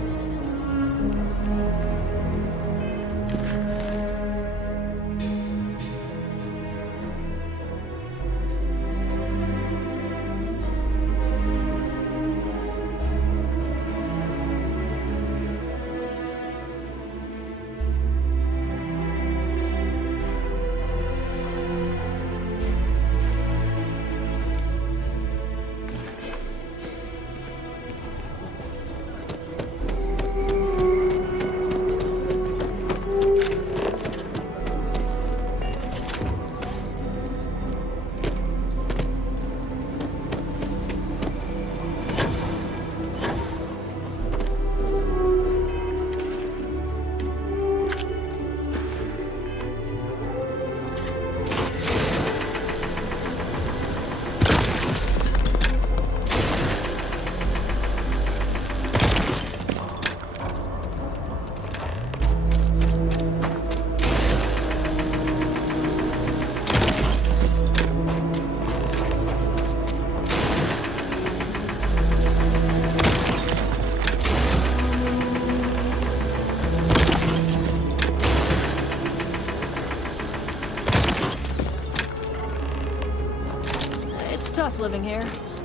us living here.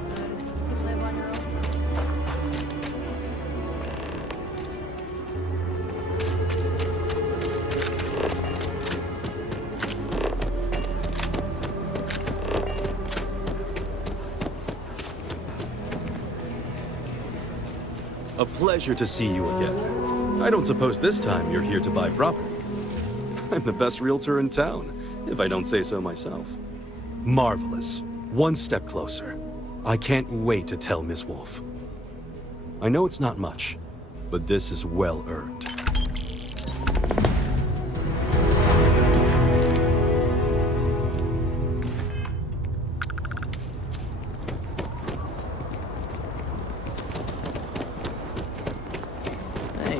But you can live on your own terms. A pleasure to see you again. I don't suppose this time you're here to buy property. I'm the best realtor in town, if I don't say so myself. Marvelous. One step closer. I can't wait to tell Miss Wolf. I know it's not much, but this is well earned. Hey,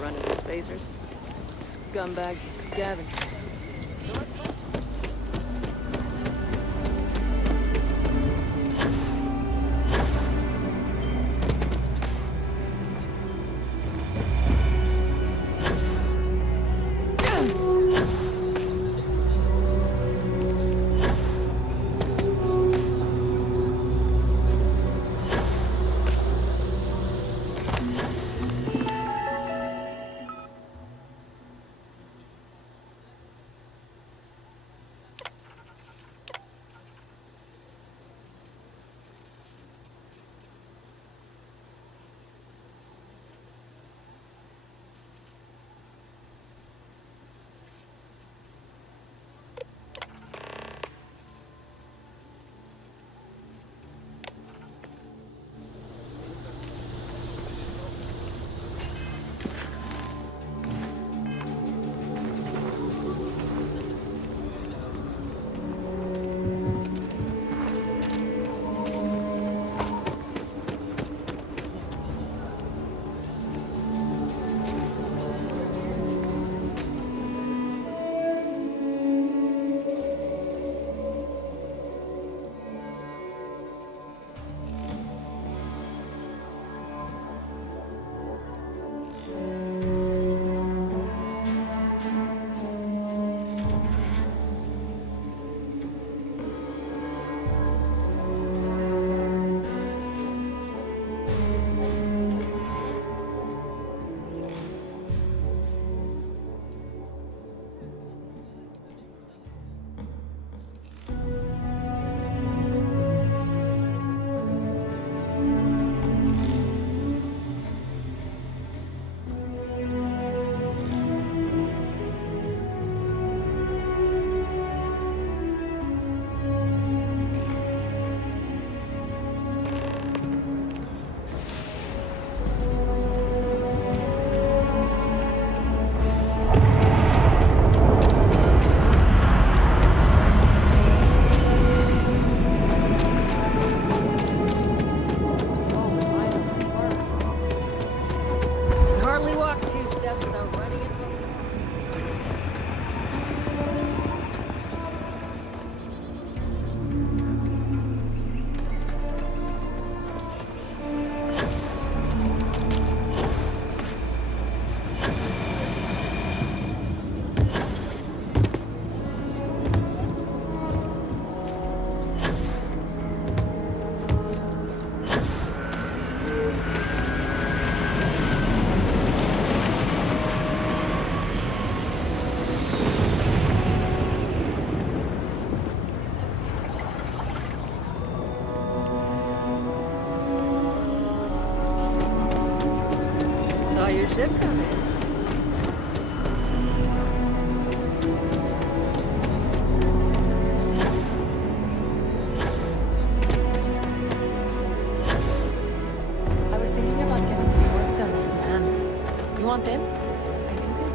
run into spacers. Scumbags and scavengers. Ship come in. I was thinking about getting some work done with the plants. You want them? I think they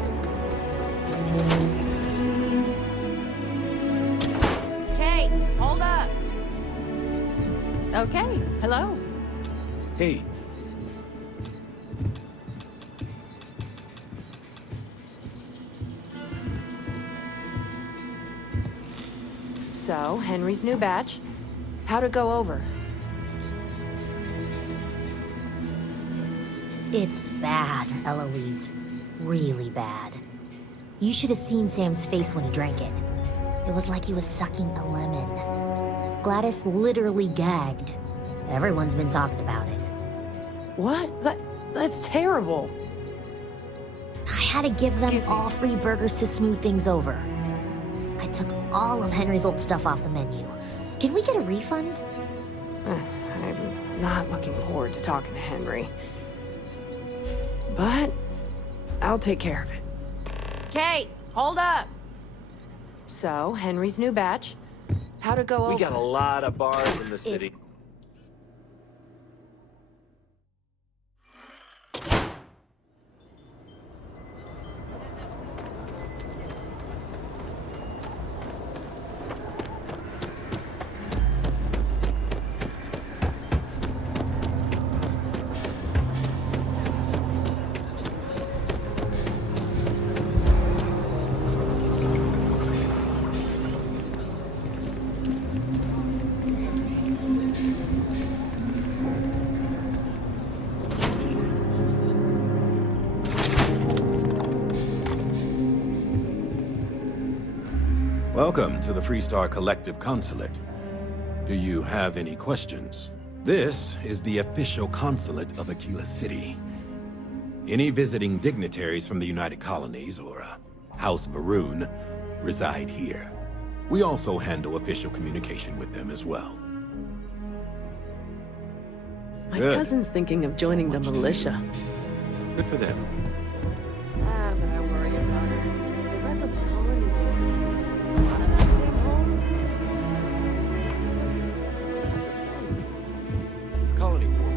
do. Okay, hold up. Okay, hello. Hey. So, Henry's new batch. How'd it go over? It's bad, Eloise. Really bad. You should have seen Sam's face when he drank it. It was like he was sucking a lemon. Gladys literally gagged. Everyone's been talking about it. What? That's terrible. I had to give them all free burgers to smooth things over. I took all of Henry's old stuff off the menu. Can we get a refund? I'm not looking forward to talking to Henry. But I'll take care of it. Kate, hold up! So, Henry's new batch. How'd it go over? We got a lot of bars in the city. Welcome to the Freestar Collective Consulate. Do you have any questions? This is the official consulate of Aquila City. Any visiting dignitaries from the United Colonies or House Varun reside here. We also handle official communication with them as well. My Good. cousin's thinking of joining the militia. Good for them. But I worry about her. That's a colony board. A lot of that came home. Colony War.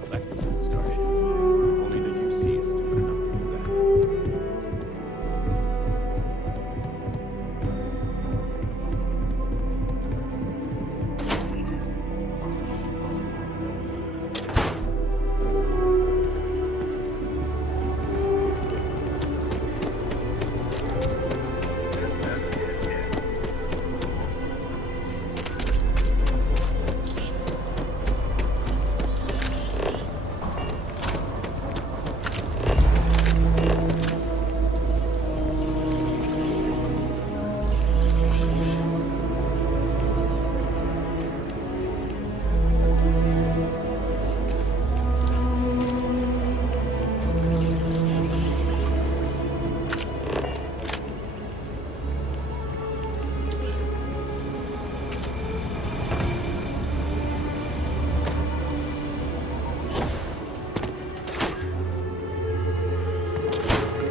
Collective started. Only the UC is stupid enough to do that.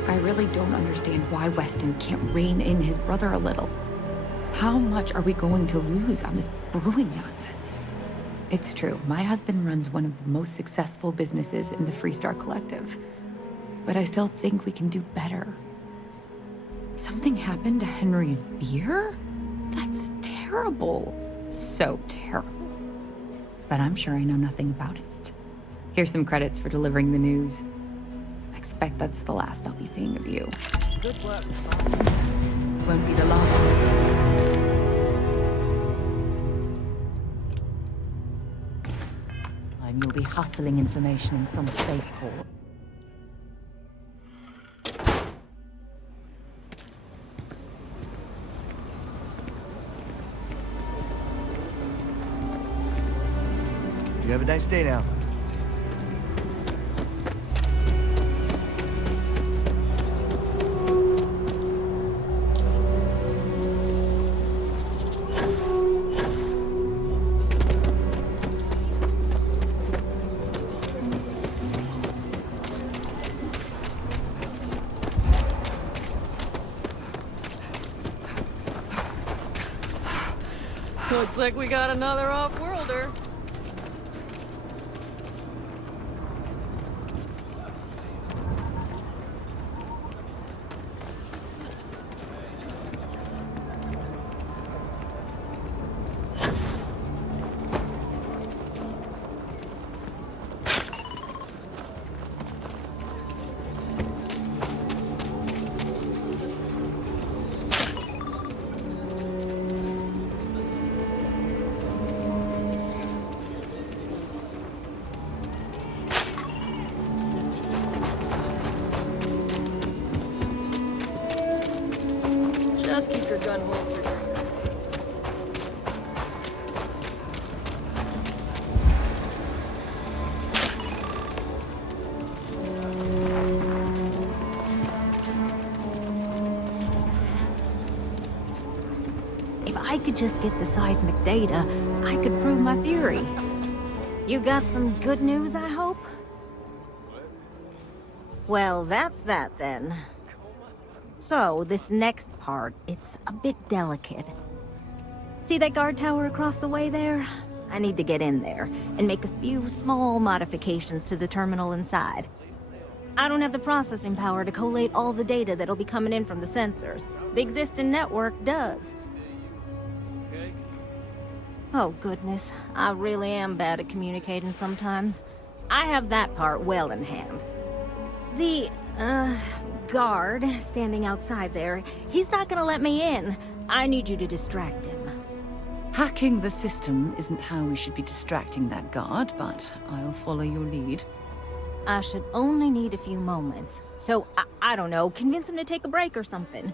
I really don't understand why Weston can't rein in his brother a little. How much are we going to lose on this brewing nonsense? It's true, my husband runs one of the most successful businesses in the Freestar Collective. But I still think we can do better. Something happened to Henry's beer? That's terrible. So terrible. But I'm sure I know nothing about it. Here's some credits for delivering the news. I expect that's the last I'll be seeing of you. Good work. Won't be the last. And you'll be hustling information in some spaceport. You have a nice day now. Looks like we got another off-worlder. Just keep your gun holstered. If I could just get the seismic data, I could prove my theory. You got some good news, I hope? Well, that's that then. So, this next part, it's a bit delicate. See that guard tower across the way there? I need to get in there and make a few small modifications to the terminal inside. I don't have the processing power to collate all the data that'll be coming in from the sensors. The existing network does. Oh goodness, I really am bad at communicating sometimes. I have that part well in hand. The, guard standing outside there, he's not gonna let me in. I need you to distract him. Hacking the system isn't how we should be distracting that guard, but I'll follow your lead. I should only need a few moments. So, I don't know, convince him to take a break or something.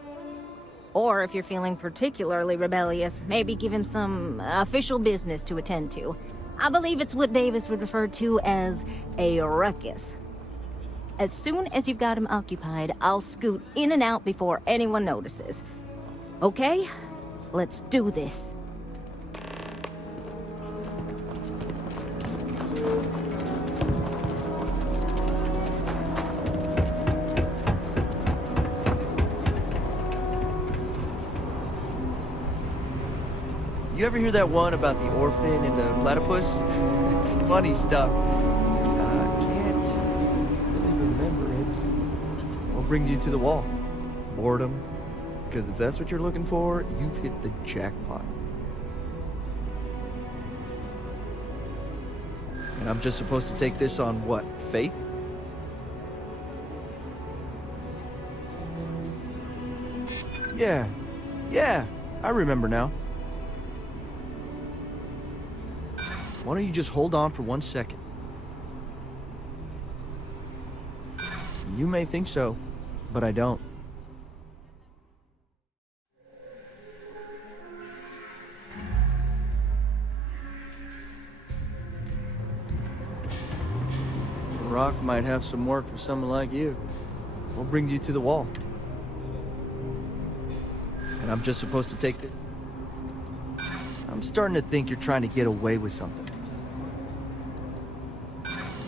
Or if you're feeling particularly rebellious, maybe give him some official business to attend to. I believe it's what Davis would refer to as a ruckus. As soon as you've got him occupied, I'll scoot in and out before anyone notices. Okay? Let's do this. You ever hear that one about the orphan and the platypus? Funny stuff. Can't really remember it. What brings you to the wall? Boredom? Because if that's what you're looking for, you've hit the jackpot. And I'm just supposed to take this on what, faith? Yeah, I remember now. Why don't you just hold on for 1 second? You may think so, but I don't. The rock might have some work for someone like you. What brings you to the wall? And I'm just supposed to take it. I'm starting to think you're trying to get away with something.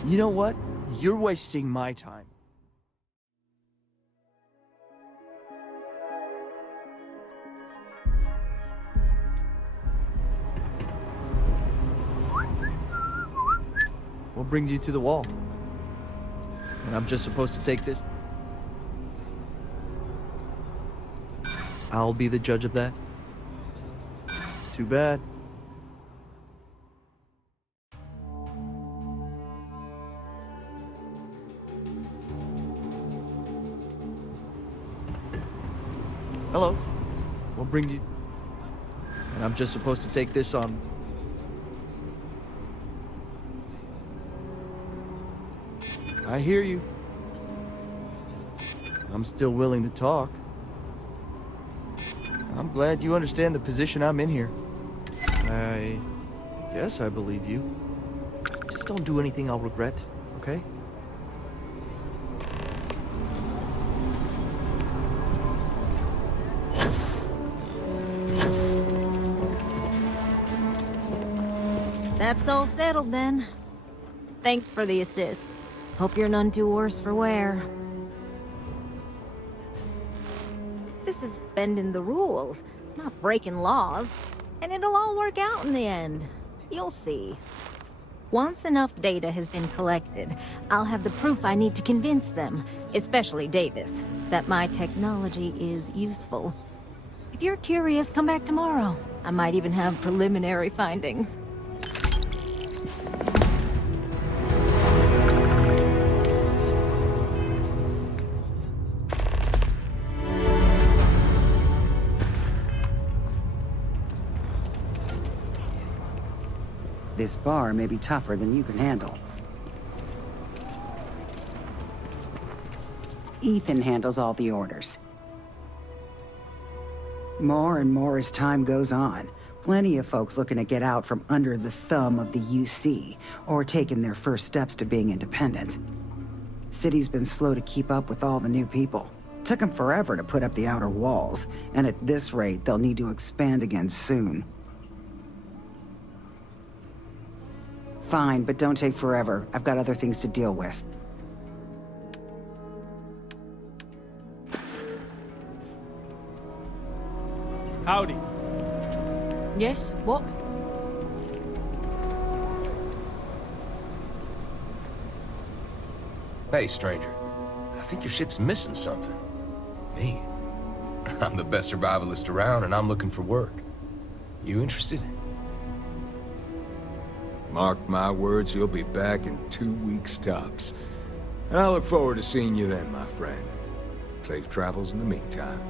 You know what? You're wasting my time. What brings you to the wall? And I'm just supposed to take this? I'll be the judge of that. Too bad. Hello. What brings you? And I'm just supposed to take this on. I hear you. I'm still willing to talk. I'm glad you understand the position I'm in here. I guess I believe you. Just don't do anything I'll regret, okay? That's all settled then. Thanks for the assist. Hope you're none too worse for wear. This is bending the rules, not breaking laws. And it'll all work out in the end. You'll see. Once enough data has been collected, I'll have the proof I need to convince them, especially Davis, that my technology is useful. If you're curious, come back tomorrow. I might even have preliminary findings. This bar may be tougher than you can handle. Ethan handles all the orders. More and more as time goes on. Plenty of folks looking to get out from under the thumb of the UC, or taking their first steps to being independent. City's been slow to keep up with all the new people. Took them forever to put up the outer walls, and at this rate, they'll need to expand again soon. Fine, but don't take forever. I've got other things to deal with. Howdy. Yes? What? Hey, stranger. I think your ship's missing something. Me? I'm the best survivalist around, and I'm looking for work. You interested? Mark my words, you'll be back in 2 weeks tops. And I look forward to seeing you then, my friend. Safe travels in the meantime.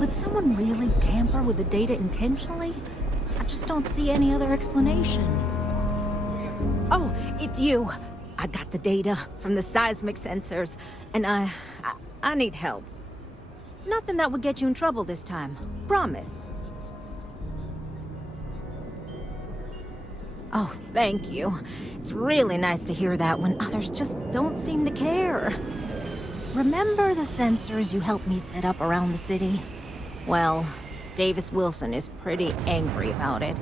Would someone really tamper with the data intentionally? I just don't see any other explanation. Oh, it's you. I got the data from the seismic sensors, and I need help. Nothing that would get you in trouble this time. Promise. Oh, thank you. It's really nice to hear that when others just don't seem to care. Remember the sensors you helped me set up around the city? Well, Davis Wilson is pretty angry about it.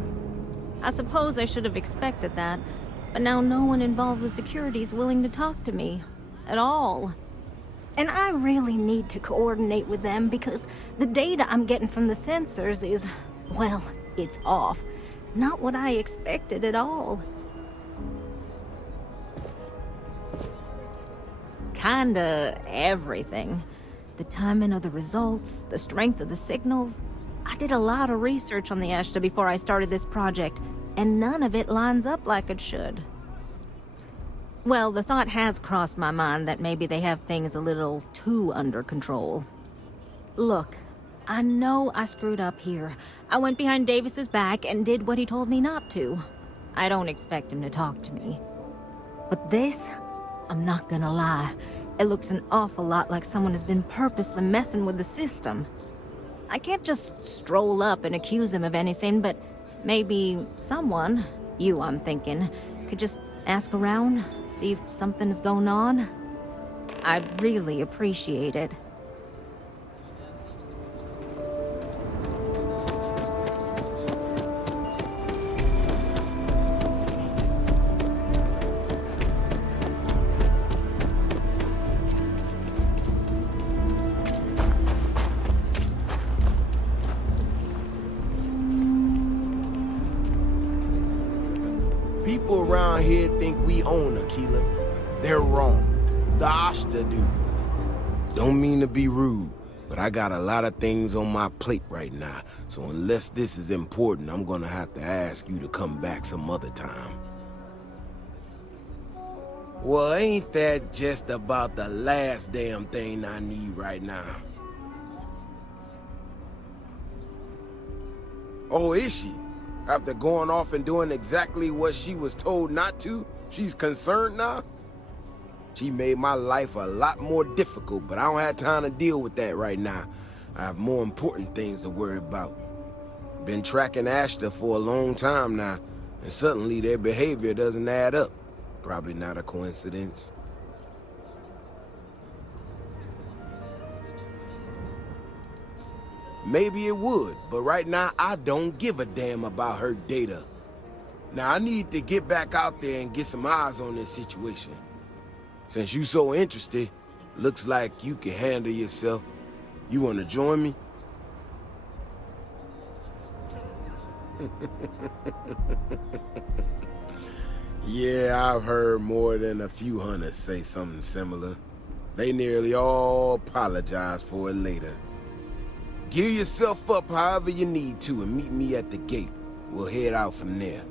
I suppose I should have expected that, but now no one involved with security is willing to talk to me. At all. And I really need to coordinate with them because the data I'm getting from the sensors is, well, it's off. Not what I expected at all. Kinda everything. The timing of the results, the strength of the signals. I did a lot of research on the Ashta before I started this project, and none of it lines up like it should. Well, the thought has crossed my mind that maybe they have things a little too under control. Look, I know I screwed up here. I went behind Davis's back and did what he told me not to. I don't expect him to talk to me. But this, I'm not gonna lie, it looks an awful lot like someone has been purposely messing with the system. I can't just stroll up and accuse him of anything, but maybe someone, you I'm thinking, could just ask around, see if something is going on. I'd really appreciate it. People around here think we own Aquila. They're wrong. The Ashta do. Don't mean to be rude, but I got a lot of things on my plate right now, so unless this is important, I'm gonna have to ask you to come back some other time. Well, ain't that just about the last damn thing I need right now? Oh, is she? After going off and doing exactly what she was told not to, she's concerned now? She made my life a lot more difficult, but I don't have time to deal with that right now. I have more important things to worry about. Been tracking Ashton for a long time now, and suddenly their behavior doesn't add up. Probably not a coincidence. Maybe it would, but right now I don't give a damn about her data. Now I need to get back out there and get some eyes on this situation. Since you so interested, looks like you can handle yourself. You wanna join me? Yeah, I've heard more than a few hunters say something similar. They nearly all apologize for it later. Gear yourself up however you need to and meet me at the gate. We'll head out from there.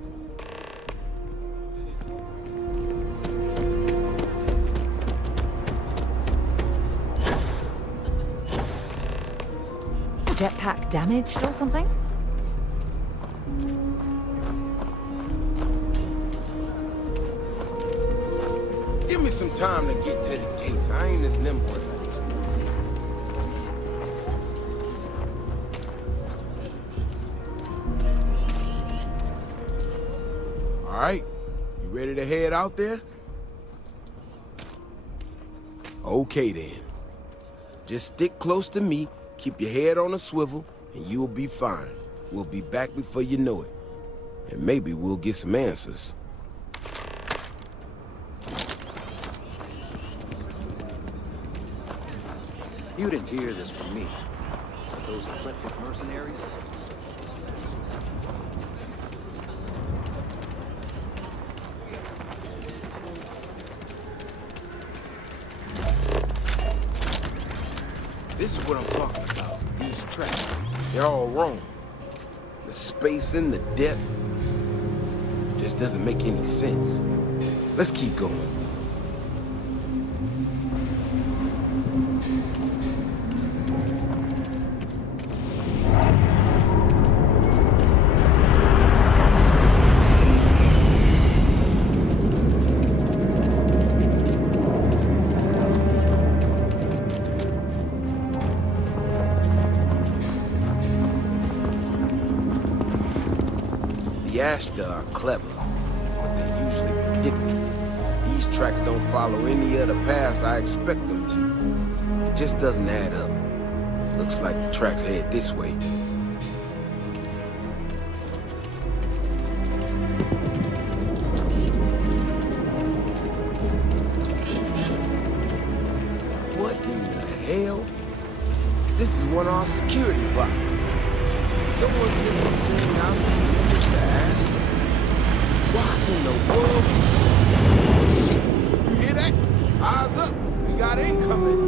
Jetpack damaged or something? Give me some time to get to the gates. I ain't as nimble as I used to. All right, you ready to head out there? Okay then. Just stick close to me, keep your head on a swivel, and you'll be fine. We'll be back before you know it. And maybe we'll get some answers. You didn't hear this from me. Those eclectic mercenaries? This is what I'm talking about. These tracks. They're all wrong. The spacing, the depth, just doesn't make any sense. Let's keep going. The Ashta are clever, but they're usually predictable. These tracks don't follow any other paths I expect them to. It just doesn't add up. Looks like the tracks head this way. What in the hell? This is one of our security boxes. Someone sent this thing out to remember the Ashta. What in the world? Shit, you hear that? Eyes up, we got incoming.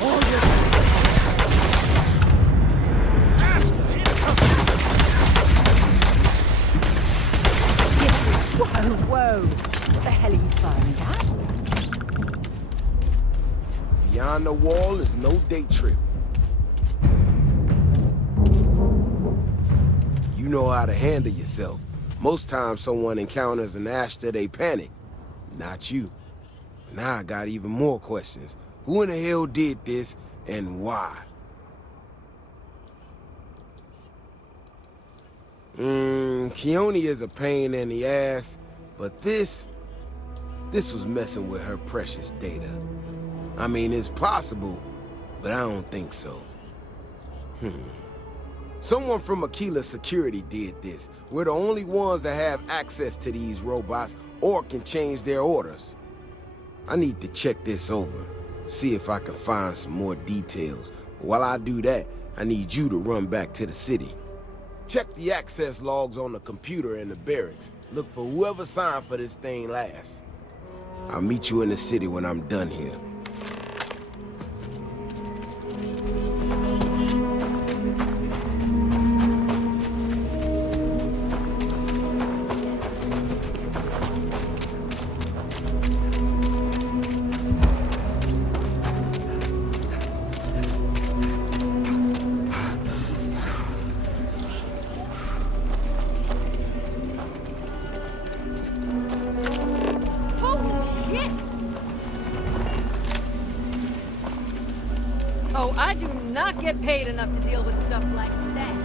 Whoa, whoa. What the hell are you firing at? Beyond the wall is no day trip. You know how to handle yourself. Most times someone encounters an Ashta, they panic. Not you. Now I got even more questions. Who in the hell did this, and why? Keone is a pain in the ass, but this was messing with her precious data. I mean, it's possible, but I don't think so. Someone from Aquila Security did this. We're the only ones that have access to these robots or can change their orders. I need to check this over, see if I can find some more details. But while I do that, I need you to run back to the city. Check the access logs on the computer in the barracks. Look for whoever signed for this thing last. I'll meet you in the city when I'm done here. Oh, I do not get paid enough to deal with stuff like that.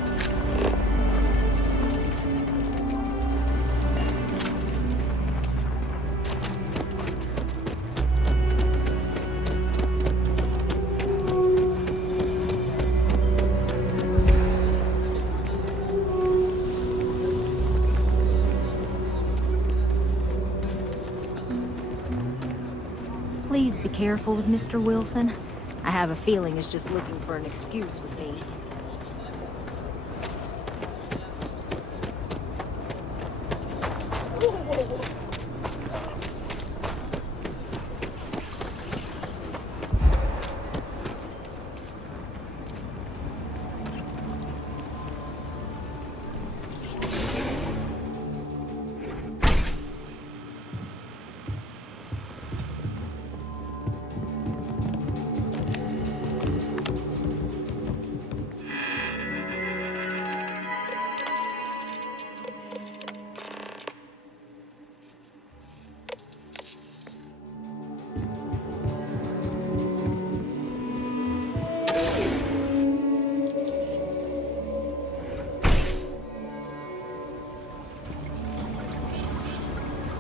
Please be careful with Mr. Wilson. I have a feeling he's just looking for an excuse with me.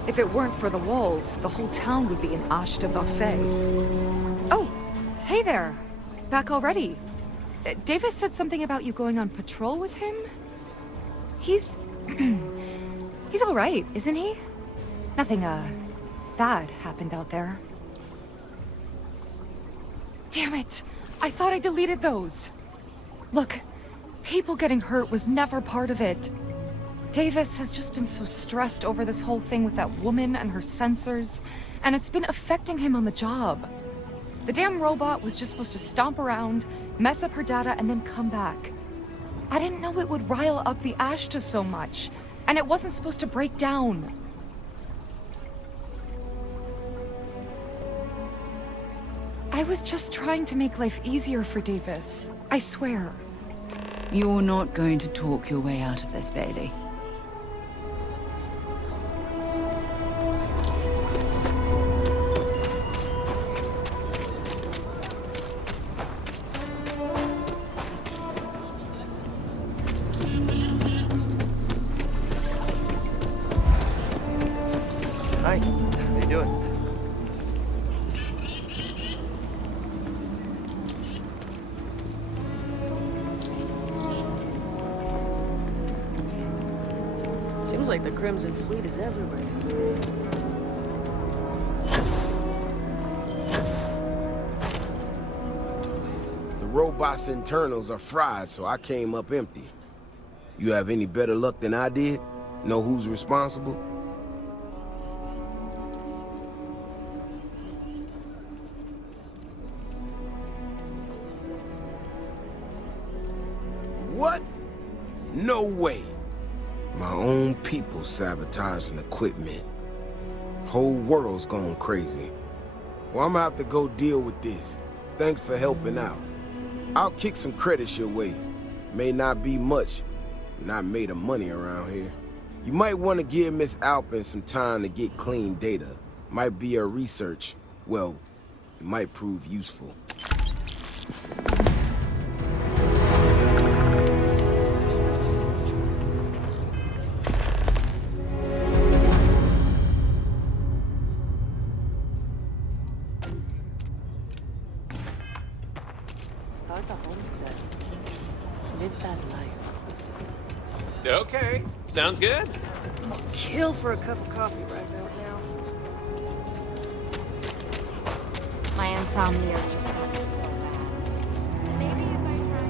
If it weren't for the walls, the whole town would be an Ashta buffet. Oh, hey there. Back already. Davis said something about you going on patrol with him? He's... he's all right, isn't he? Nothing, bad happened out there. Damn it! I thought I deleted those. Look, people getting hurt was never part of it. Davis has just been so stressed over this whole thing with that woman and her sensors, and it's been affecting him on the job. The damn robot was just supposed to stomp around, mess up her data, and then come back. I didn't know it would rile up the Ashta so much, and it wasn't supposed to break down. I was just trying to make life easier for Davis. I swear. You're not going to talk your way out of this, Bailey. Hi, how you doing? Seems like the Crimson Fleet is everywhere these days. The robot's internals are fried, so I came up empty. You have any better luck than I did? Know who's responsible? What? No way. My own people sabotaging equipment. Whole world's gone crazy. Well, I'm gonna have to go deal with this. Thanks for helping out. I'll kick some credits your way. May not be much. Not made of money around here. You might want to give Miss Alpin some time to get clean data. Might be her research. Well, it might prove useful. Start a homestead. Live that life. Okay, sounds good. I'll kill for a cup of coffee right about now. My insomnia's just gotten so bad. Maybe if I try...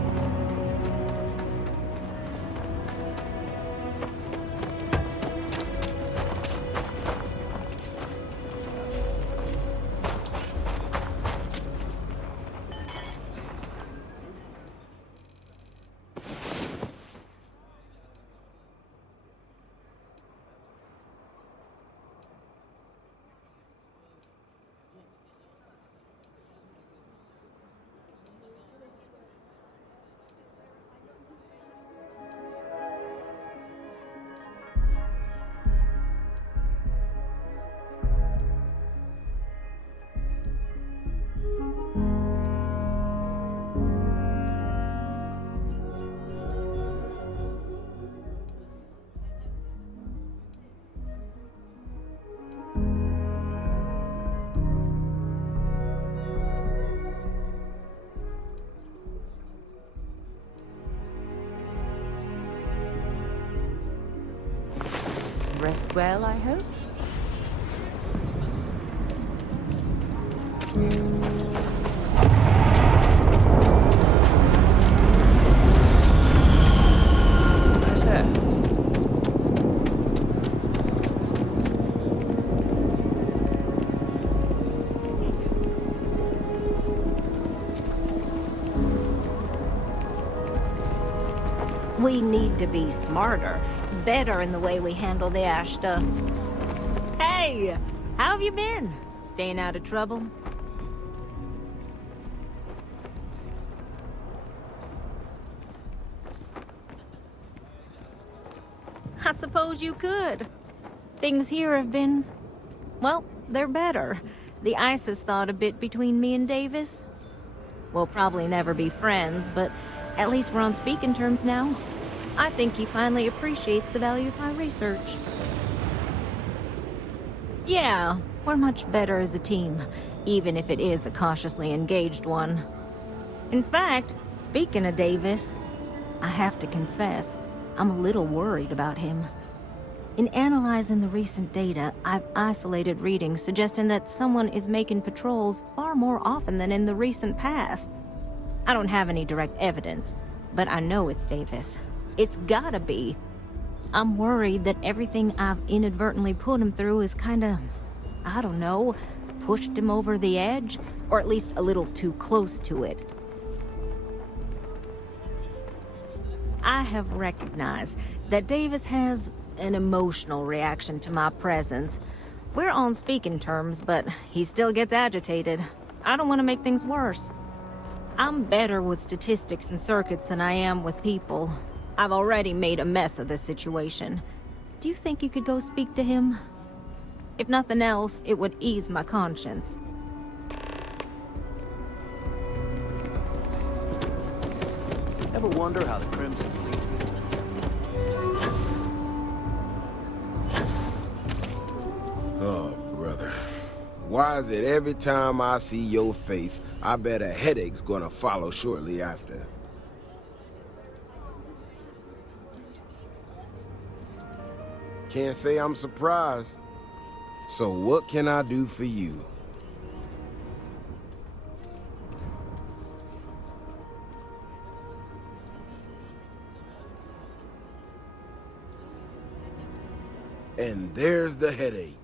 Rest well, I hope? Nice hat. We need to be smarter, better in the way we handle the Ashta. Hey, how have you been? Staying out of trouble? I suppose you could. Things here have been... well, they're better. The ice has thawed a bit between me and Davis. We'll probably never be friends, but at least we're on speaking terms now. I think he finally appreciates the value of my research. Yeah, we're much better as a team, even if it is a cautiously engaged one. In fact, speaking of Davis, I have to confess, I'm a little worried about him. In analyzing the recent data, I've isolated readings suggesting that someone is making patrols far more often than in the recent past. I don't have any direct evidence, but I know it's Davis. It's gotta be. I'm worried that everything I've inadvertently put him through is kinda, I don't know, pushed him over the edge, or at least a little too close to it. I have recognized that Davis has an emotional reaction to my presence. We're on speaking terms, but he still gets agitated. I don't want to make things worse. I'm better with statistics and circuits than I am with people. I've already made a mess of this situation. Do you think you could go speak to him? If nothing else, it would ease my conscience. Ever wonder how the Crimson Fleet... Oh, brother. Why is it every time I see your face, I bet a headache's gonna follow shortly after? Can't say I'm surprised. So what can I do for you? And there's the headache.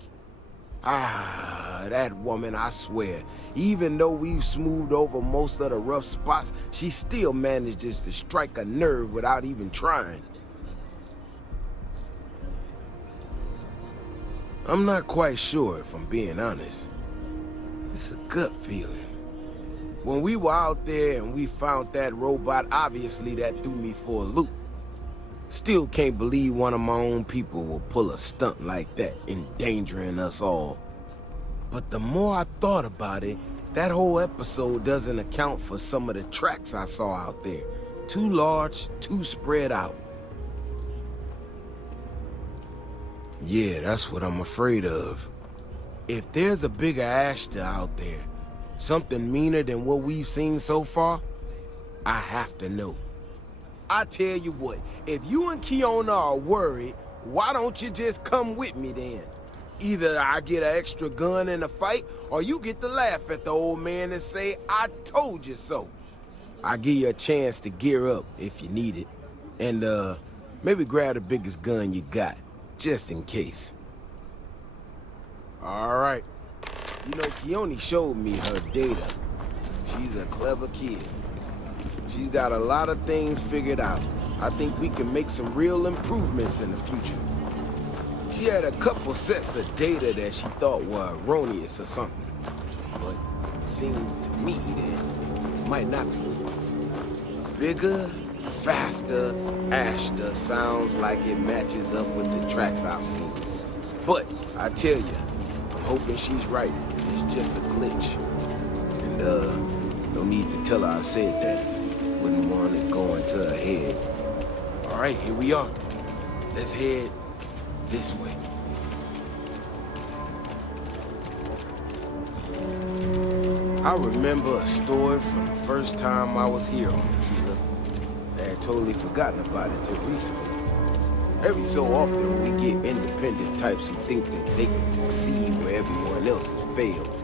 Ah, that woman, I swear. Even though we've smoothed over most of the rough spots, she still manages to strike a nerve without even trying. I'm not quite sure, if I'm being honest. It's a gut feeling. When we were out there and we found that robot, obviously that threw me for a loop. Still can't believe one of my own people will pull a stunt like that, endangering us all. But the more I thought about it, that whole episode doesn't account for some of the tracks I saw out there. Too large, too spread out. Yeah, that's what I'm afraid of. If there's a bigger Ashta out there, something meaner than what we've seen so far, I have to know. I tell you what, if you and Kiona are worried, why don't you just come with me then? Either I get an extra gun in the fight, or you get to laugh at the old man and say, I told you so. I'll give you a chance to gear up if you need it. And, maybe grab the biggest gun you got. Just in case. All right. You know, Keone showed me her data. She's a clever kid. She's got a lot of things figured out. I think we can make some real improvements in the future. She had a couple sets of data that she thought were erroneous or something. But it seems to me that it might not be. Bigger, faster, Ashta sounds like it matches up with the tracks I've seen. But, I tell you, I'm hoping she's right. It's just a glitch. And, no need to tell her I said that. Wouldn't want it going to her head. All right, here we are. Let's head this way. I remember a story from the first time I was here on Aquila. I had totally forgotten about it till recently. Every so often, we get independent types who think that they can succeed where everyone else has failed.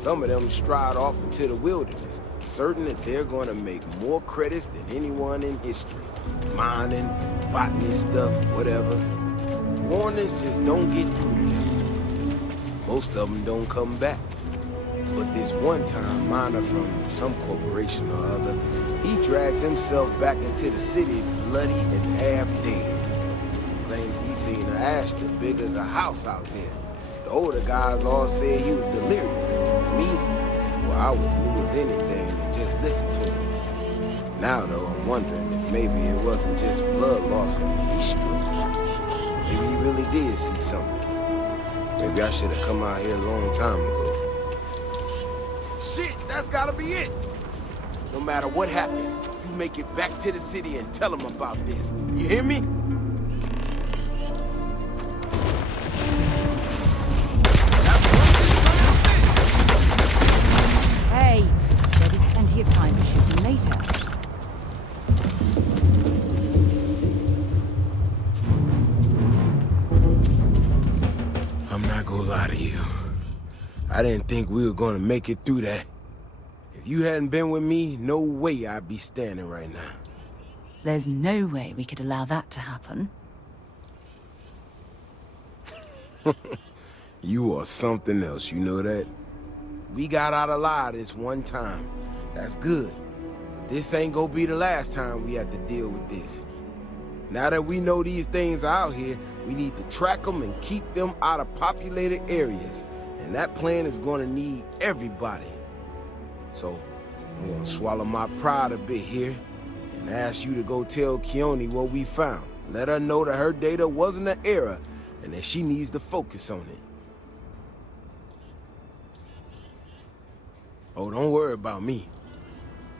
Some of them stride off into the wilderness, certain that they're gonna make more credits than anyone in history. Mining, botany stuff, whatever. Warnings just don't get through to them. Most of them don't come back. But this one-time miner from some corporation or other, he drags himself back into the city bloody and half dead. Claims he seen an Astra big as a house out there. The older guys all said he was delirious. Me, well, I was new as anything and just listened to him. Now, though, I'm wondering if maybe it wasn't just blood loss and heat stroke. Maybe he really did see something. Maybe I should have come out here a long time ago. Shit, that's gotta be it. No matter what happens, you make it back to the city and tell them about this. You hear me? Hey, there'll be plenty of time for shooting later. I'm not gonna lie to you. I didn't think we were gonna make it through that. If you hadn't been with me, no way I'd be standing right now. There's no way we could allow that to happen. You are something else, you know that? We got out alive this one time. That's good. But this ain't gonna be the last time we have to deal with this. Now that we know these things are out here, we need to track them and keep them out of populated areas. And that plan is gonna need everybody. So, I'm gonna swallow my pride a bit here and ask you to go tell Keone what we found. Let her know that her data wasn't an error and that she needs to focus on it. Oh, don't worry about me.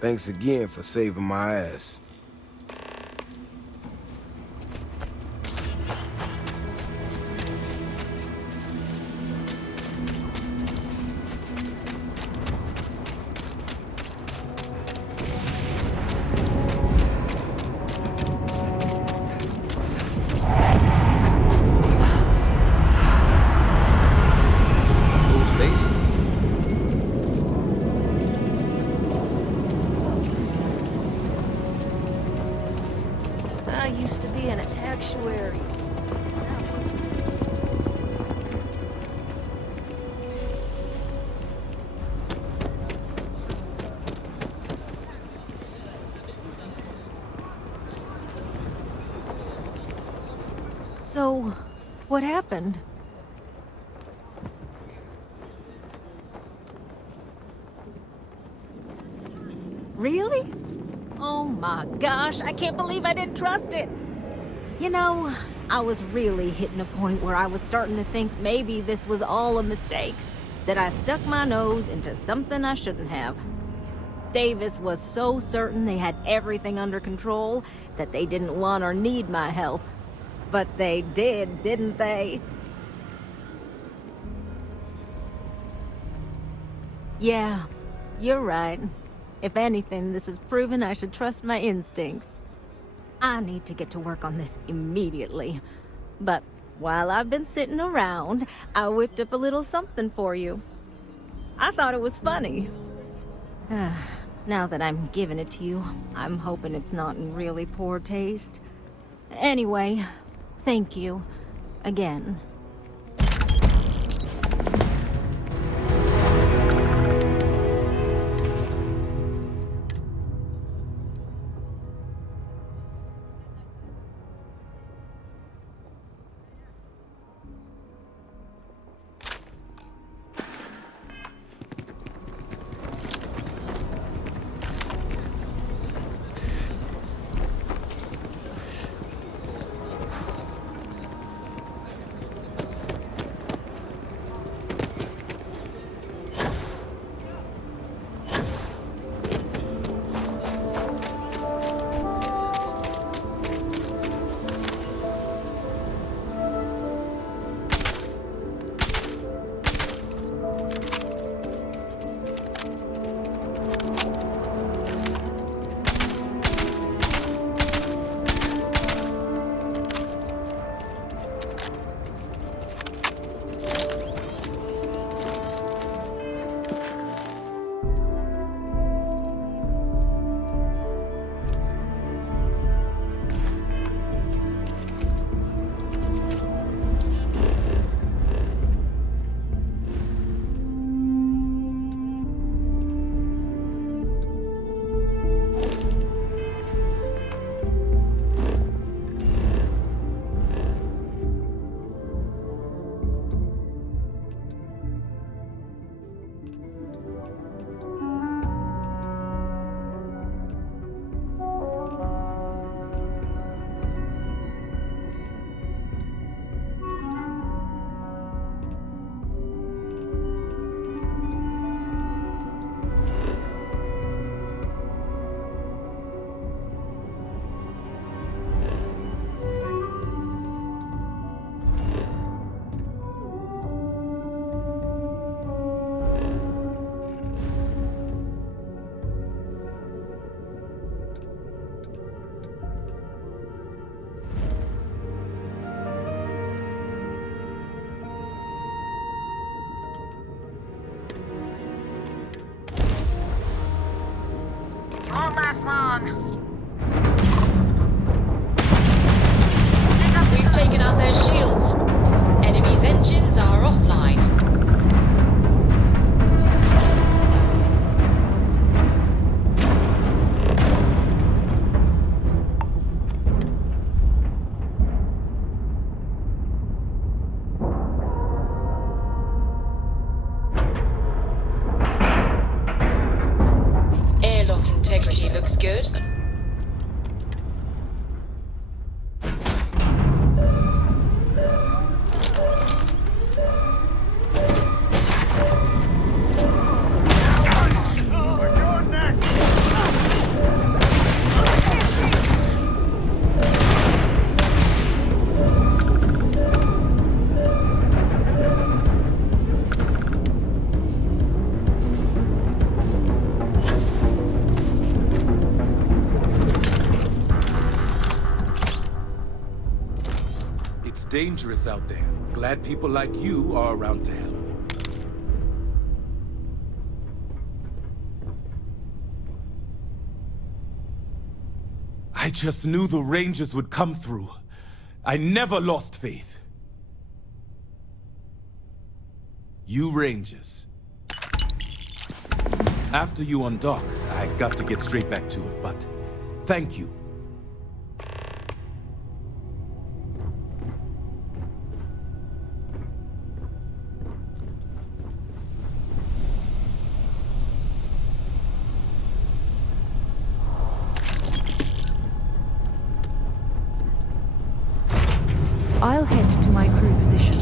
Thanks again for saving my ass. I used to be an actuary. So, what happened? Really? Oh my gosh, I can't believe I didn't trust it. You know, I was really hitting a point where I was starting to think maybe this was all a mistake. That I stuck my nose into something I shouldn't have. Davis was so certain they had everything under control that they didn't want or need my help. But they did, didn't they? Yeah, you're right. If anything, this has proven I should trust my instincts. I need to get to work on this immediately. But while I've been sitting around, I whipped up a little something for you. I thought it was funny. Now that I'm giving it to you, I'm hoping it's not in really poor taste. Anyway, thank you. Again. We've taken out their shields. Enemy's engines are offline. Airlock integrity looks good. Dangerous out there. Glad people like you are around to help. I just knew the Rangers would come through. I never lost faith. You Rangers. After you undock, I got to get straight back to it, but thank you. I'll head to my crew position.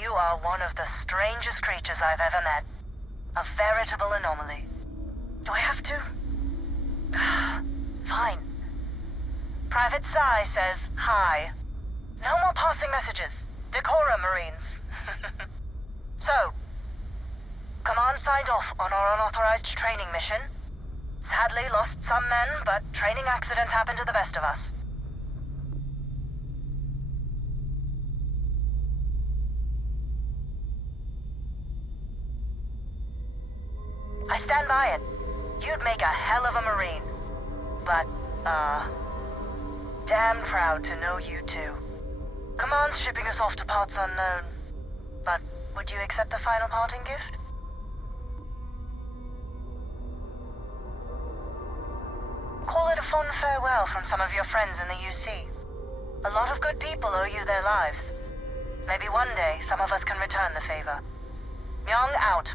You are one of the strangest creatures I've ever met. A veritable anomaly. Do I have to? Fine. Private Psy says hi. No more passing messages. Decorum, Marines. So, Command signed off on our unauthorized training mission. Sadly lost some men, but training accidents happen to the best of us. I stand by it. You'd make a hell of a Marine. But, damn proud to know you too. Command's shipping us off to parts unknown. But would you accept a final parting gift? Call it a fond farewell from some of your friends in the UC. A lot of good people owe you their lives. Maybe one day some of us can return the favor. Myung out.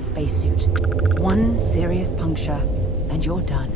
Spacesuit. One serious puncture, and you're done.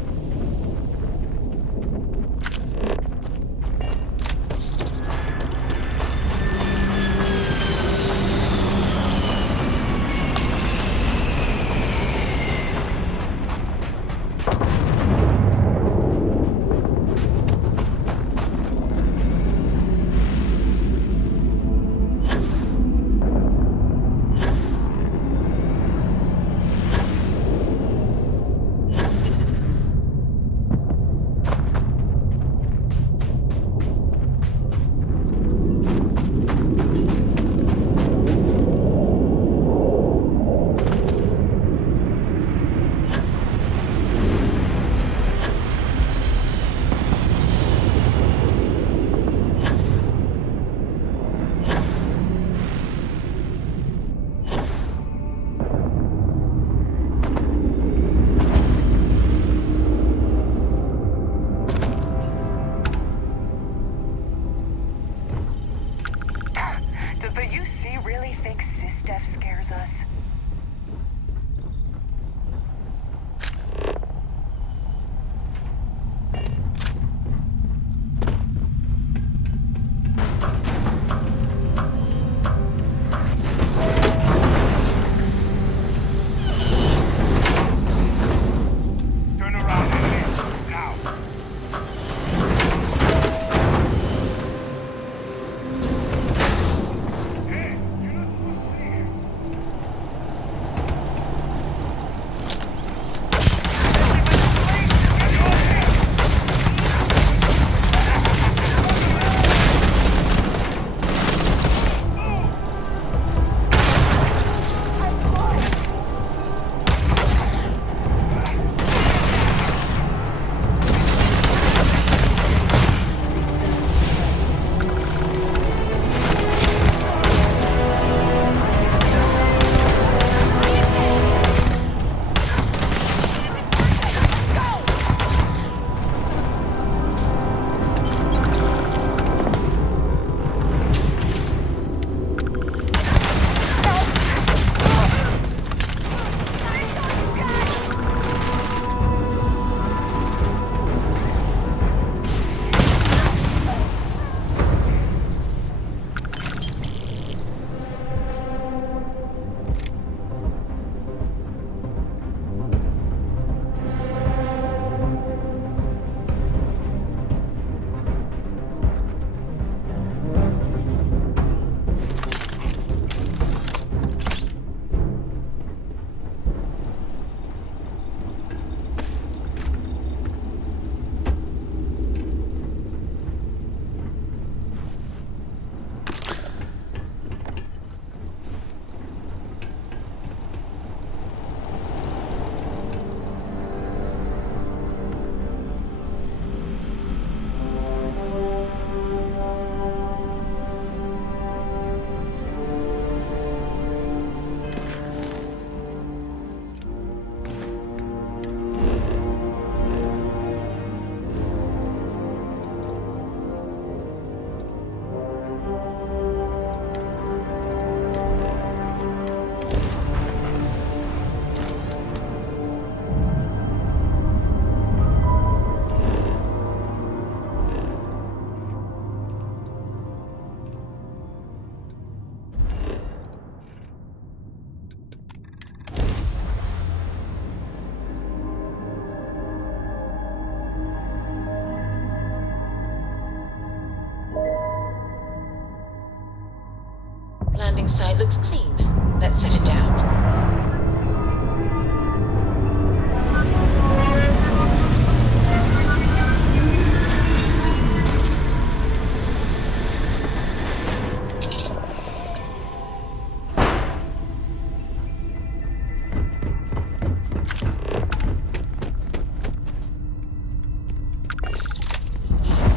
landing site looks clean. Let's set it down.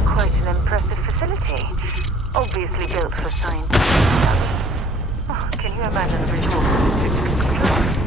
Quite an impressive facility. Obviously built for scientific study. Oh, can you imagine the resources it took to construct?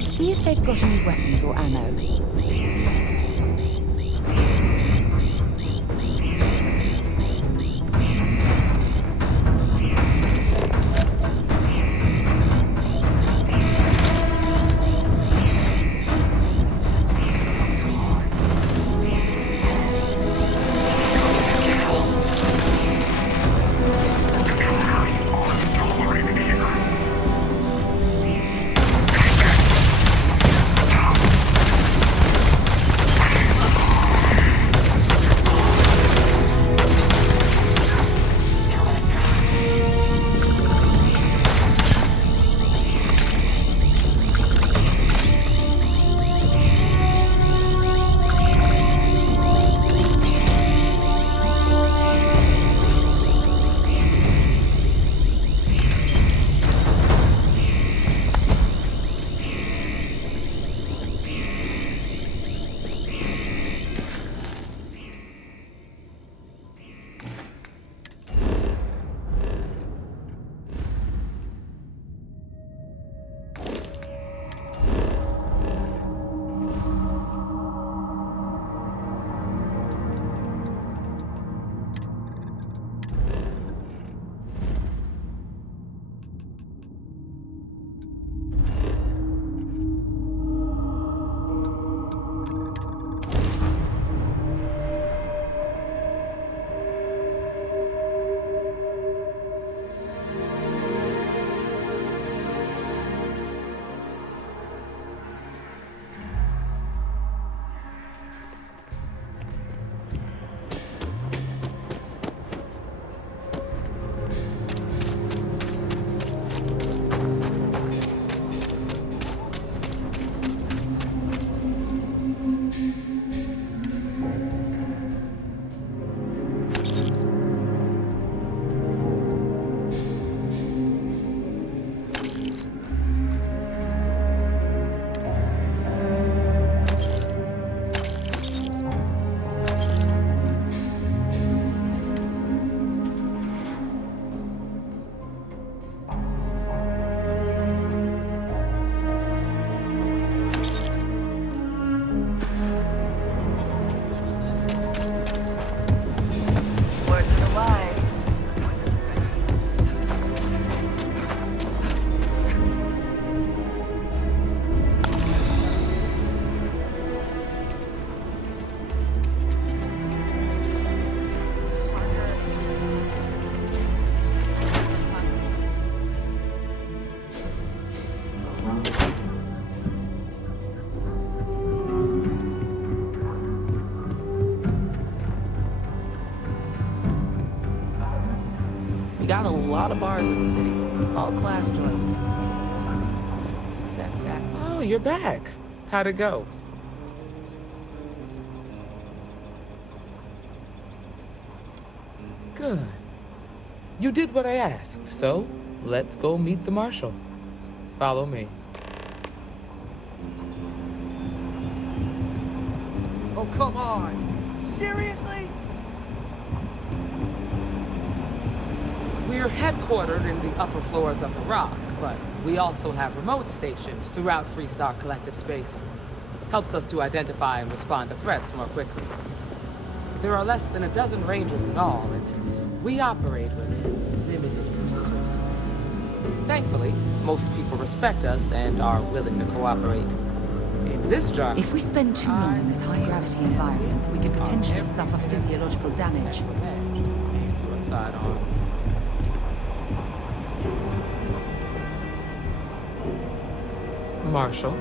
See if they've got any weapons or ammo. got a lot of bars in the city, all class joints. Except that. Oh, you're back. How'd it go? Good. You did what I asked, so let's go meet the marshal. Follow me. Oh, come on! Seriously? We're headquartered in the upper floors of the Rock, but we also have remote stations throughout Freestar Collective space. Helps us to identify and respond to threats more quickly. There are less than a dozen rangers in all, and we operate with limited resources. Thankfully, most people respect us and are willing to cooperate. In this job, If we spend too long in this high-gravity environment, we could potentially suffer physiological damage. Marshal?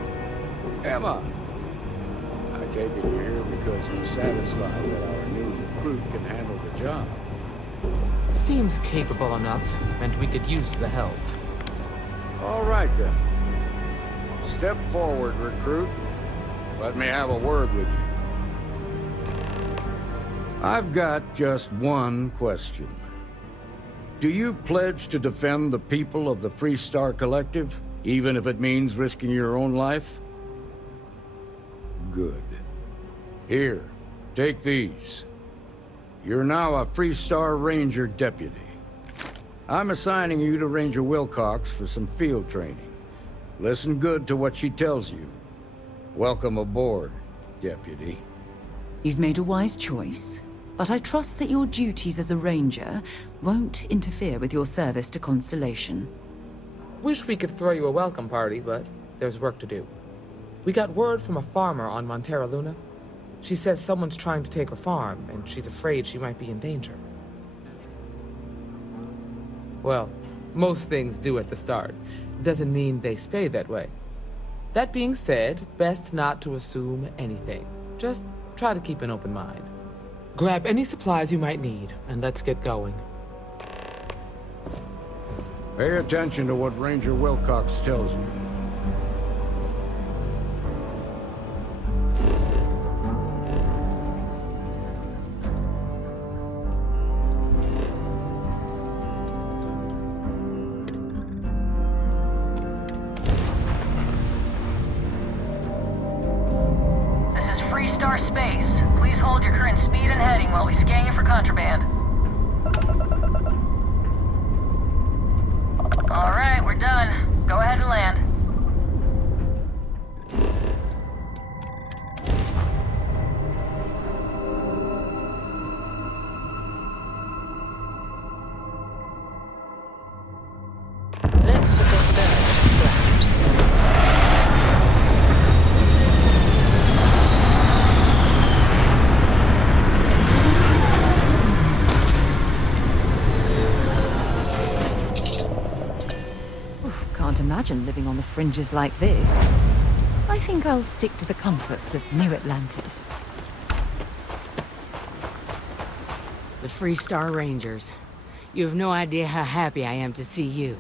Emma! I take it you're here because you're satisfied that our new recruit can handle the job. Seems capable enough, and we could use the help. All right, then. Step forward, recruit. Let me have a word with you. I've got just one question. Do you pledge to defend the people of the Freestar Collective, even if it means risking your own life? Good. Here, take these. You're now a Freestar Ranger deputy. I'm assigning you to Ranger Wilcox for some field training. Listen good to what she tells you. Welcome aboard, deputy. You've made a wise choice, but I trust that your duties as a ranger won't interfere with your service to Constellation. Wish we could throw you a welcome party, but there's work to do. We got word from a farmer on Montera Luna. She says someone's trying to take her farm, and she's afraid she might be in danger. Well, most things do at the start. Doesn't mean they stay that way. That being said, best not to assume anything. Just try to keep an open mind. Grab any supplies you might need, and let's get going. Pay attention to what Ranger Wilcox tells you. This is Freestar Space. Please hold your current speed and heading while we scan you for contraband. All right, we're done. Go ahead and land. Let's put this bird to the ground. Can't imagine living on the fringes like this. I think I'll stick to the comforts of New Atlantis. The Freestar Rangers. You have no idea how happy I am to see you.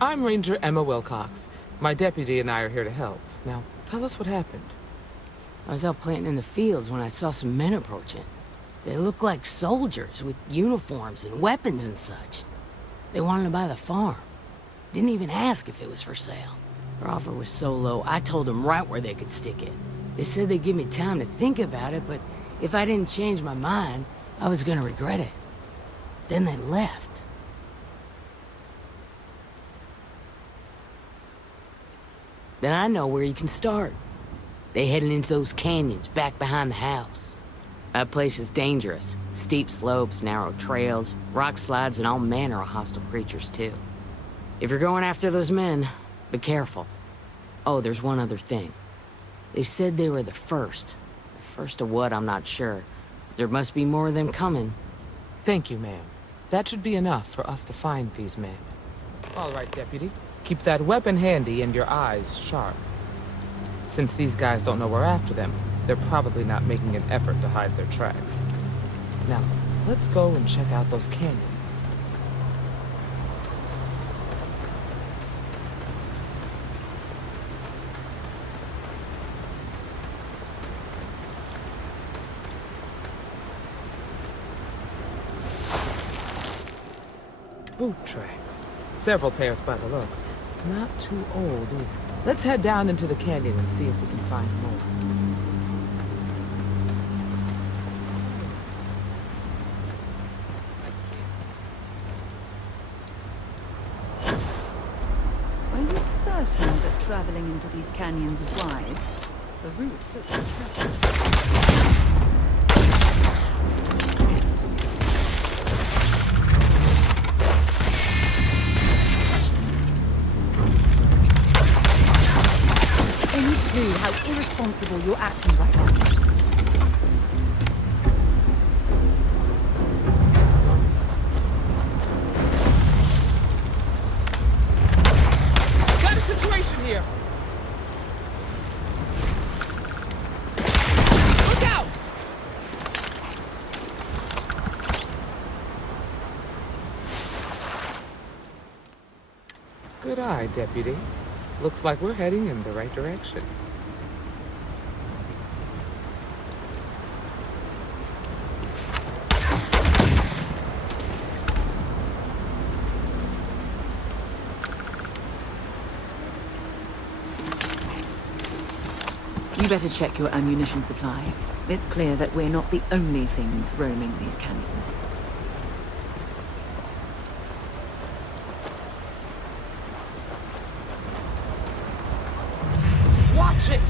I'm Ranger Emma Wilcox. My deputy and I are here to help. Now, tell us what happened. I was out planting in the fields when I saw some men approaching. They looked like soldiers with uniforms and weapons and such. They wanted to buy the farm. Didn't even ask if it was for sale. Their offer was so low, I told them right where they could stick it. They said they'd give me time to think about it, but if I didn't change my mind, I was gonna regret it. Then they left. Then I know where you can start. They headed into those canyons back behind the house. That place is dangerous. Steep slopes, narrow trails, rock slides, and all manner of hostile creatures, too. If you're going after those men, be careful. Oh, there's one other thing. They said they were the first. The first of what, I'm not sure. But there must be more of them coming. Thank you, ma'am. That should be enough for us to find these men. All right, deputy. Keep that weapon handy and your eyes sharp. Since these guys don't know we're after them, they're probably not making an effort to hide their tracks. Now, let's go and check out those canyons. boot tracks. Several pairs by the look. Not too old either. Let's head down into the canyon and see if we can find more. Are you certain that traveling into these canyons is wise? The route looks treacherous. Any clue how irresponsible you're acting right now? Got a situation here! Look out! Good eye, Deputy. Looks like we're heading in the right direction. You better check your ammunition supply. It's clear that we're not the only things roaming these canyons. Watch it!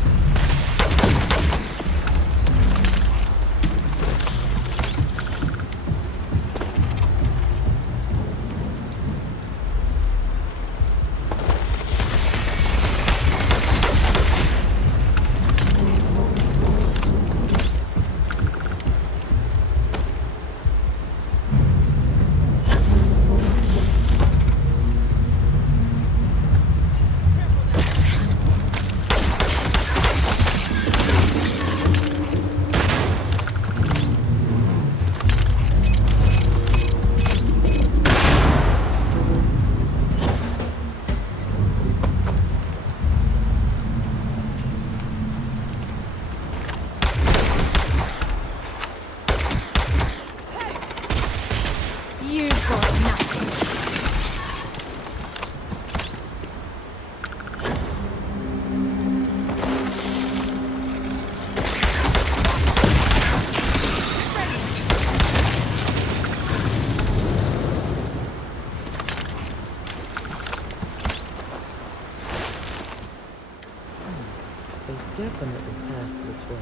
Definitely passed this way.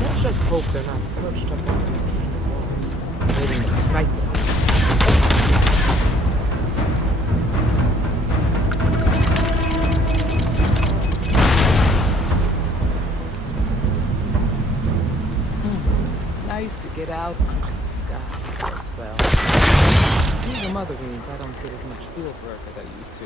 Let's just hope they're not perched up on these canyon walls, waiting to snipe us. Nice to get out into the sky for a spell. These are mother greens. I don't get as much field work as I used to.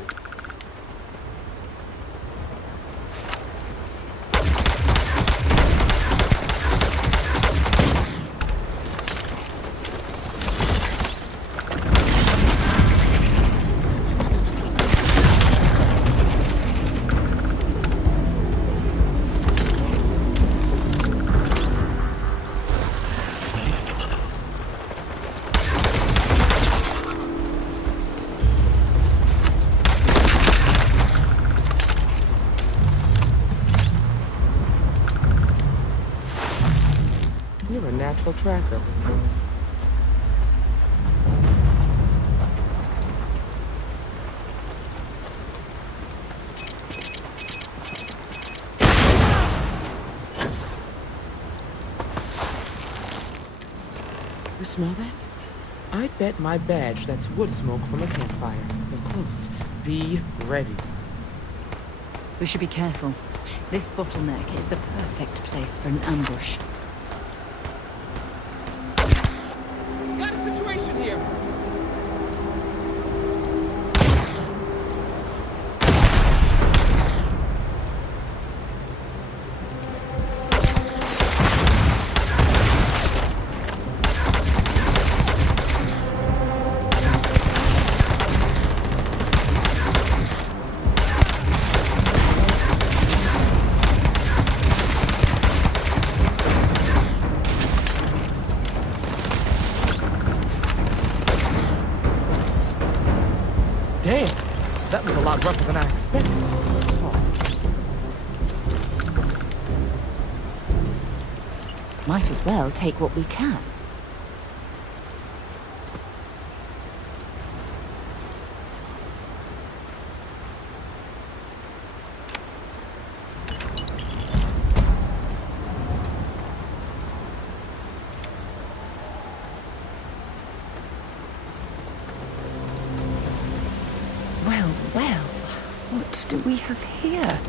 You're a natural tracker. You smell that? I'd bet my badge that's wood smoke from a campfire. They're close. Be ready. We should be careful. This bottleneck is the perfect place for an ambush. Got a situation here! Might as well take what we can. Well, well, what do we have here?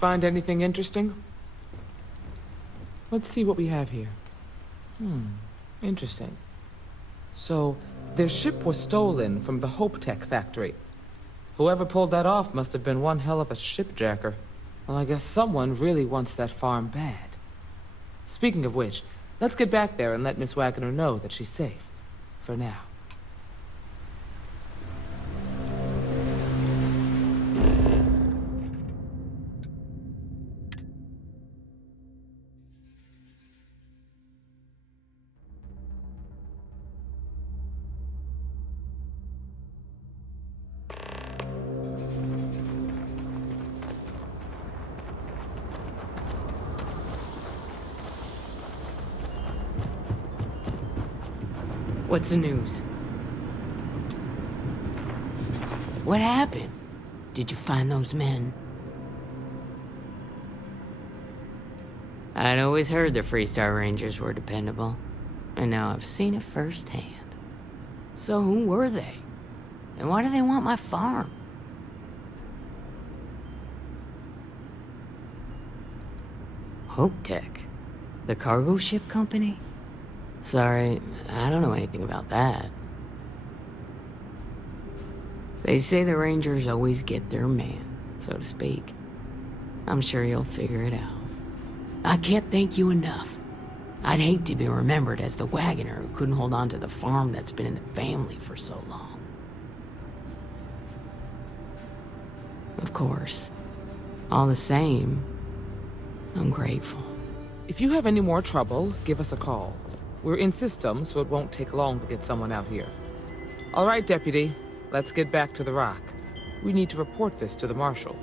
Find anything interesting? Let's see what we have here. Interesting. So, their ship was stolen from the Hope Tech factory. Whoever pulled that off must have been one hell of a shipjacker. Well, I guess someone really wants that farm bad. Speaking of which, let's get back there and let Miss Wagner know that she's safe. For now. What's the news? What happened? Did you find those men? I'd always heard the Freestar Rangers were dependable, and now I've seen it firsthand. So who were they? And why do they want my farm? Hope Tech? The cargo ship company? Sorry, I don't know anything about that. They say the Rangers always get their man, so to speak. I'm sure you'll figure it out. I can't thank you enough. I'd hate to be remembered as the wagoner who couldn't hold on to the farm that's been in the family for so long. Of course. All the same, I'm grateful. If you have any more trouble, give us a call. We're in system, so it won't take long to get someone out here. All right, Deputy. Let's get back to the Rock. We need to report this to the Marshal.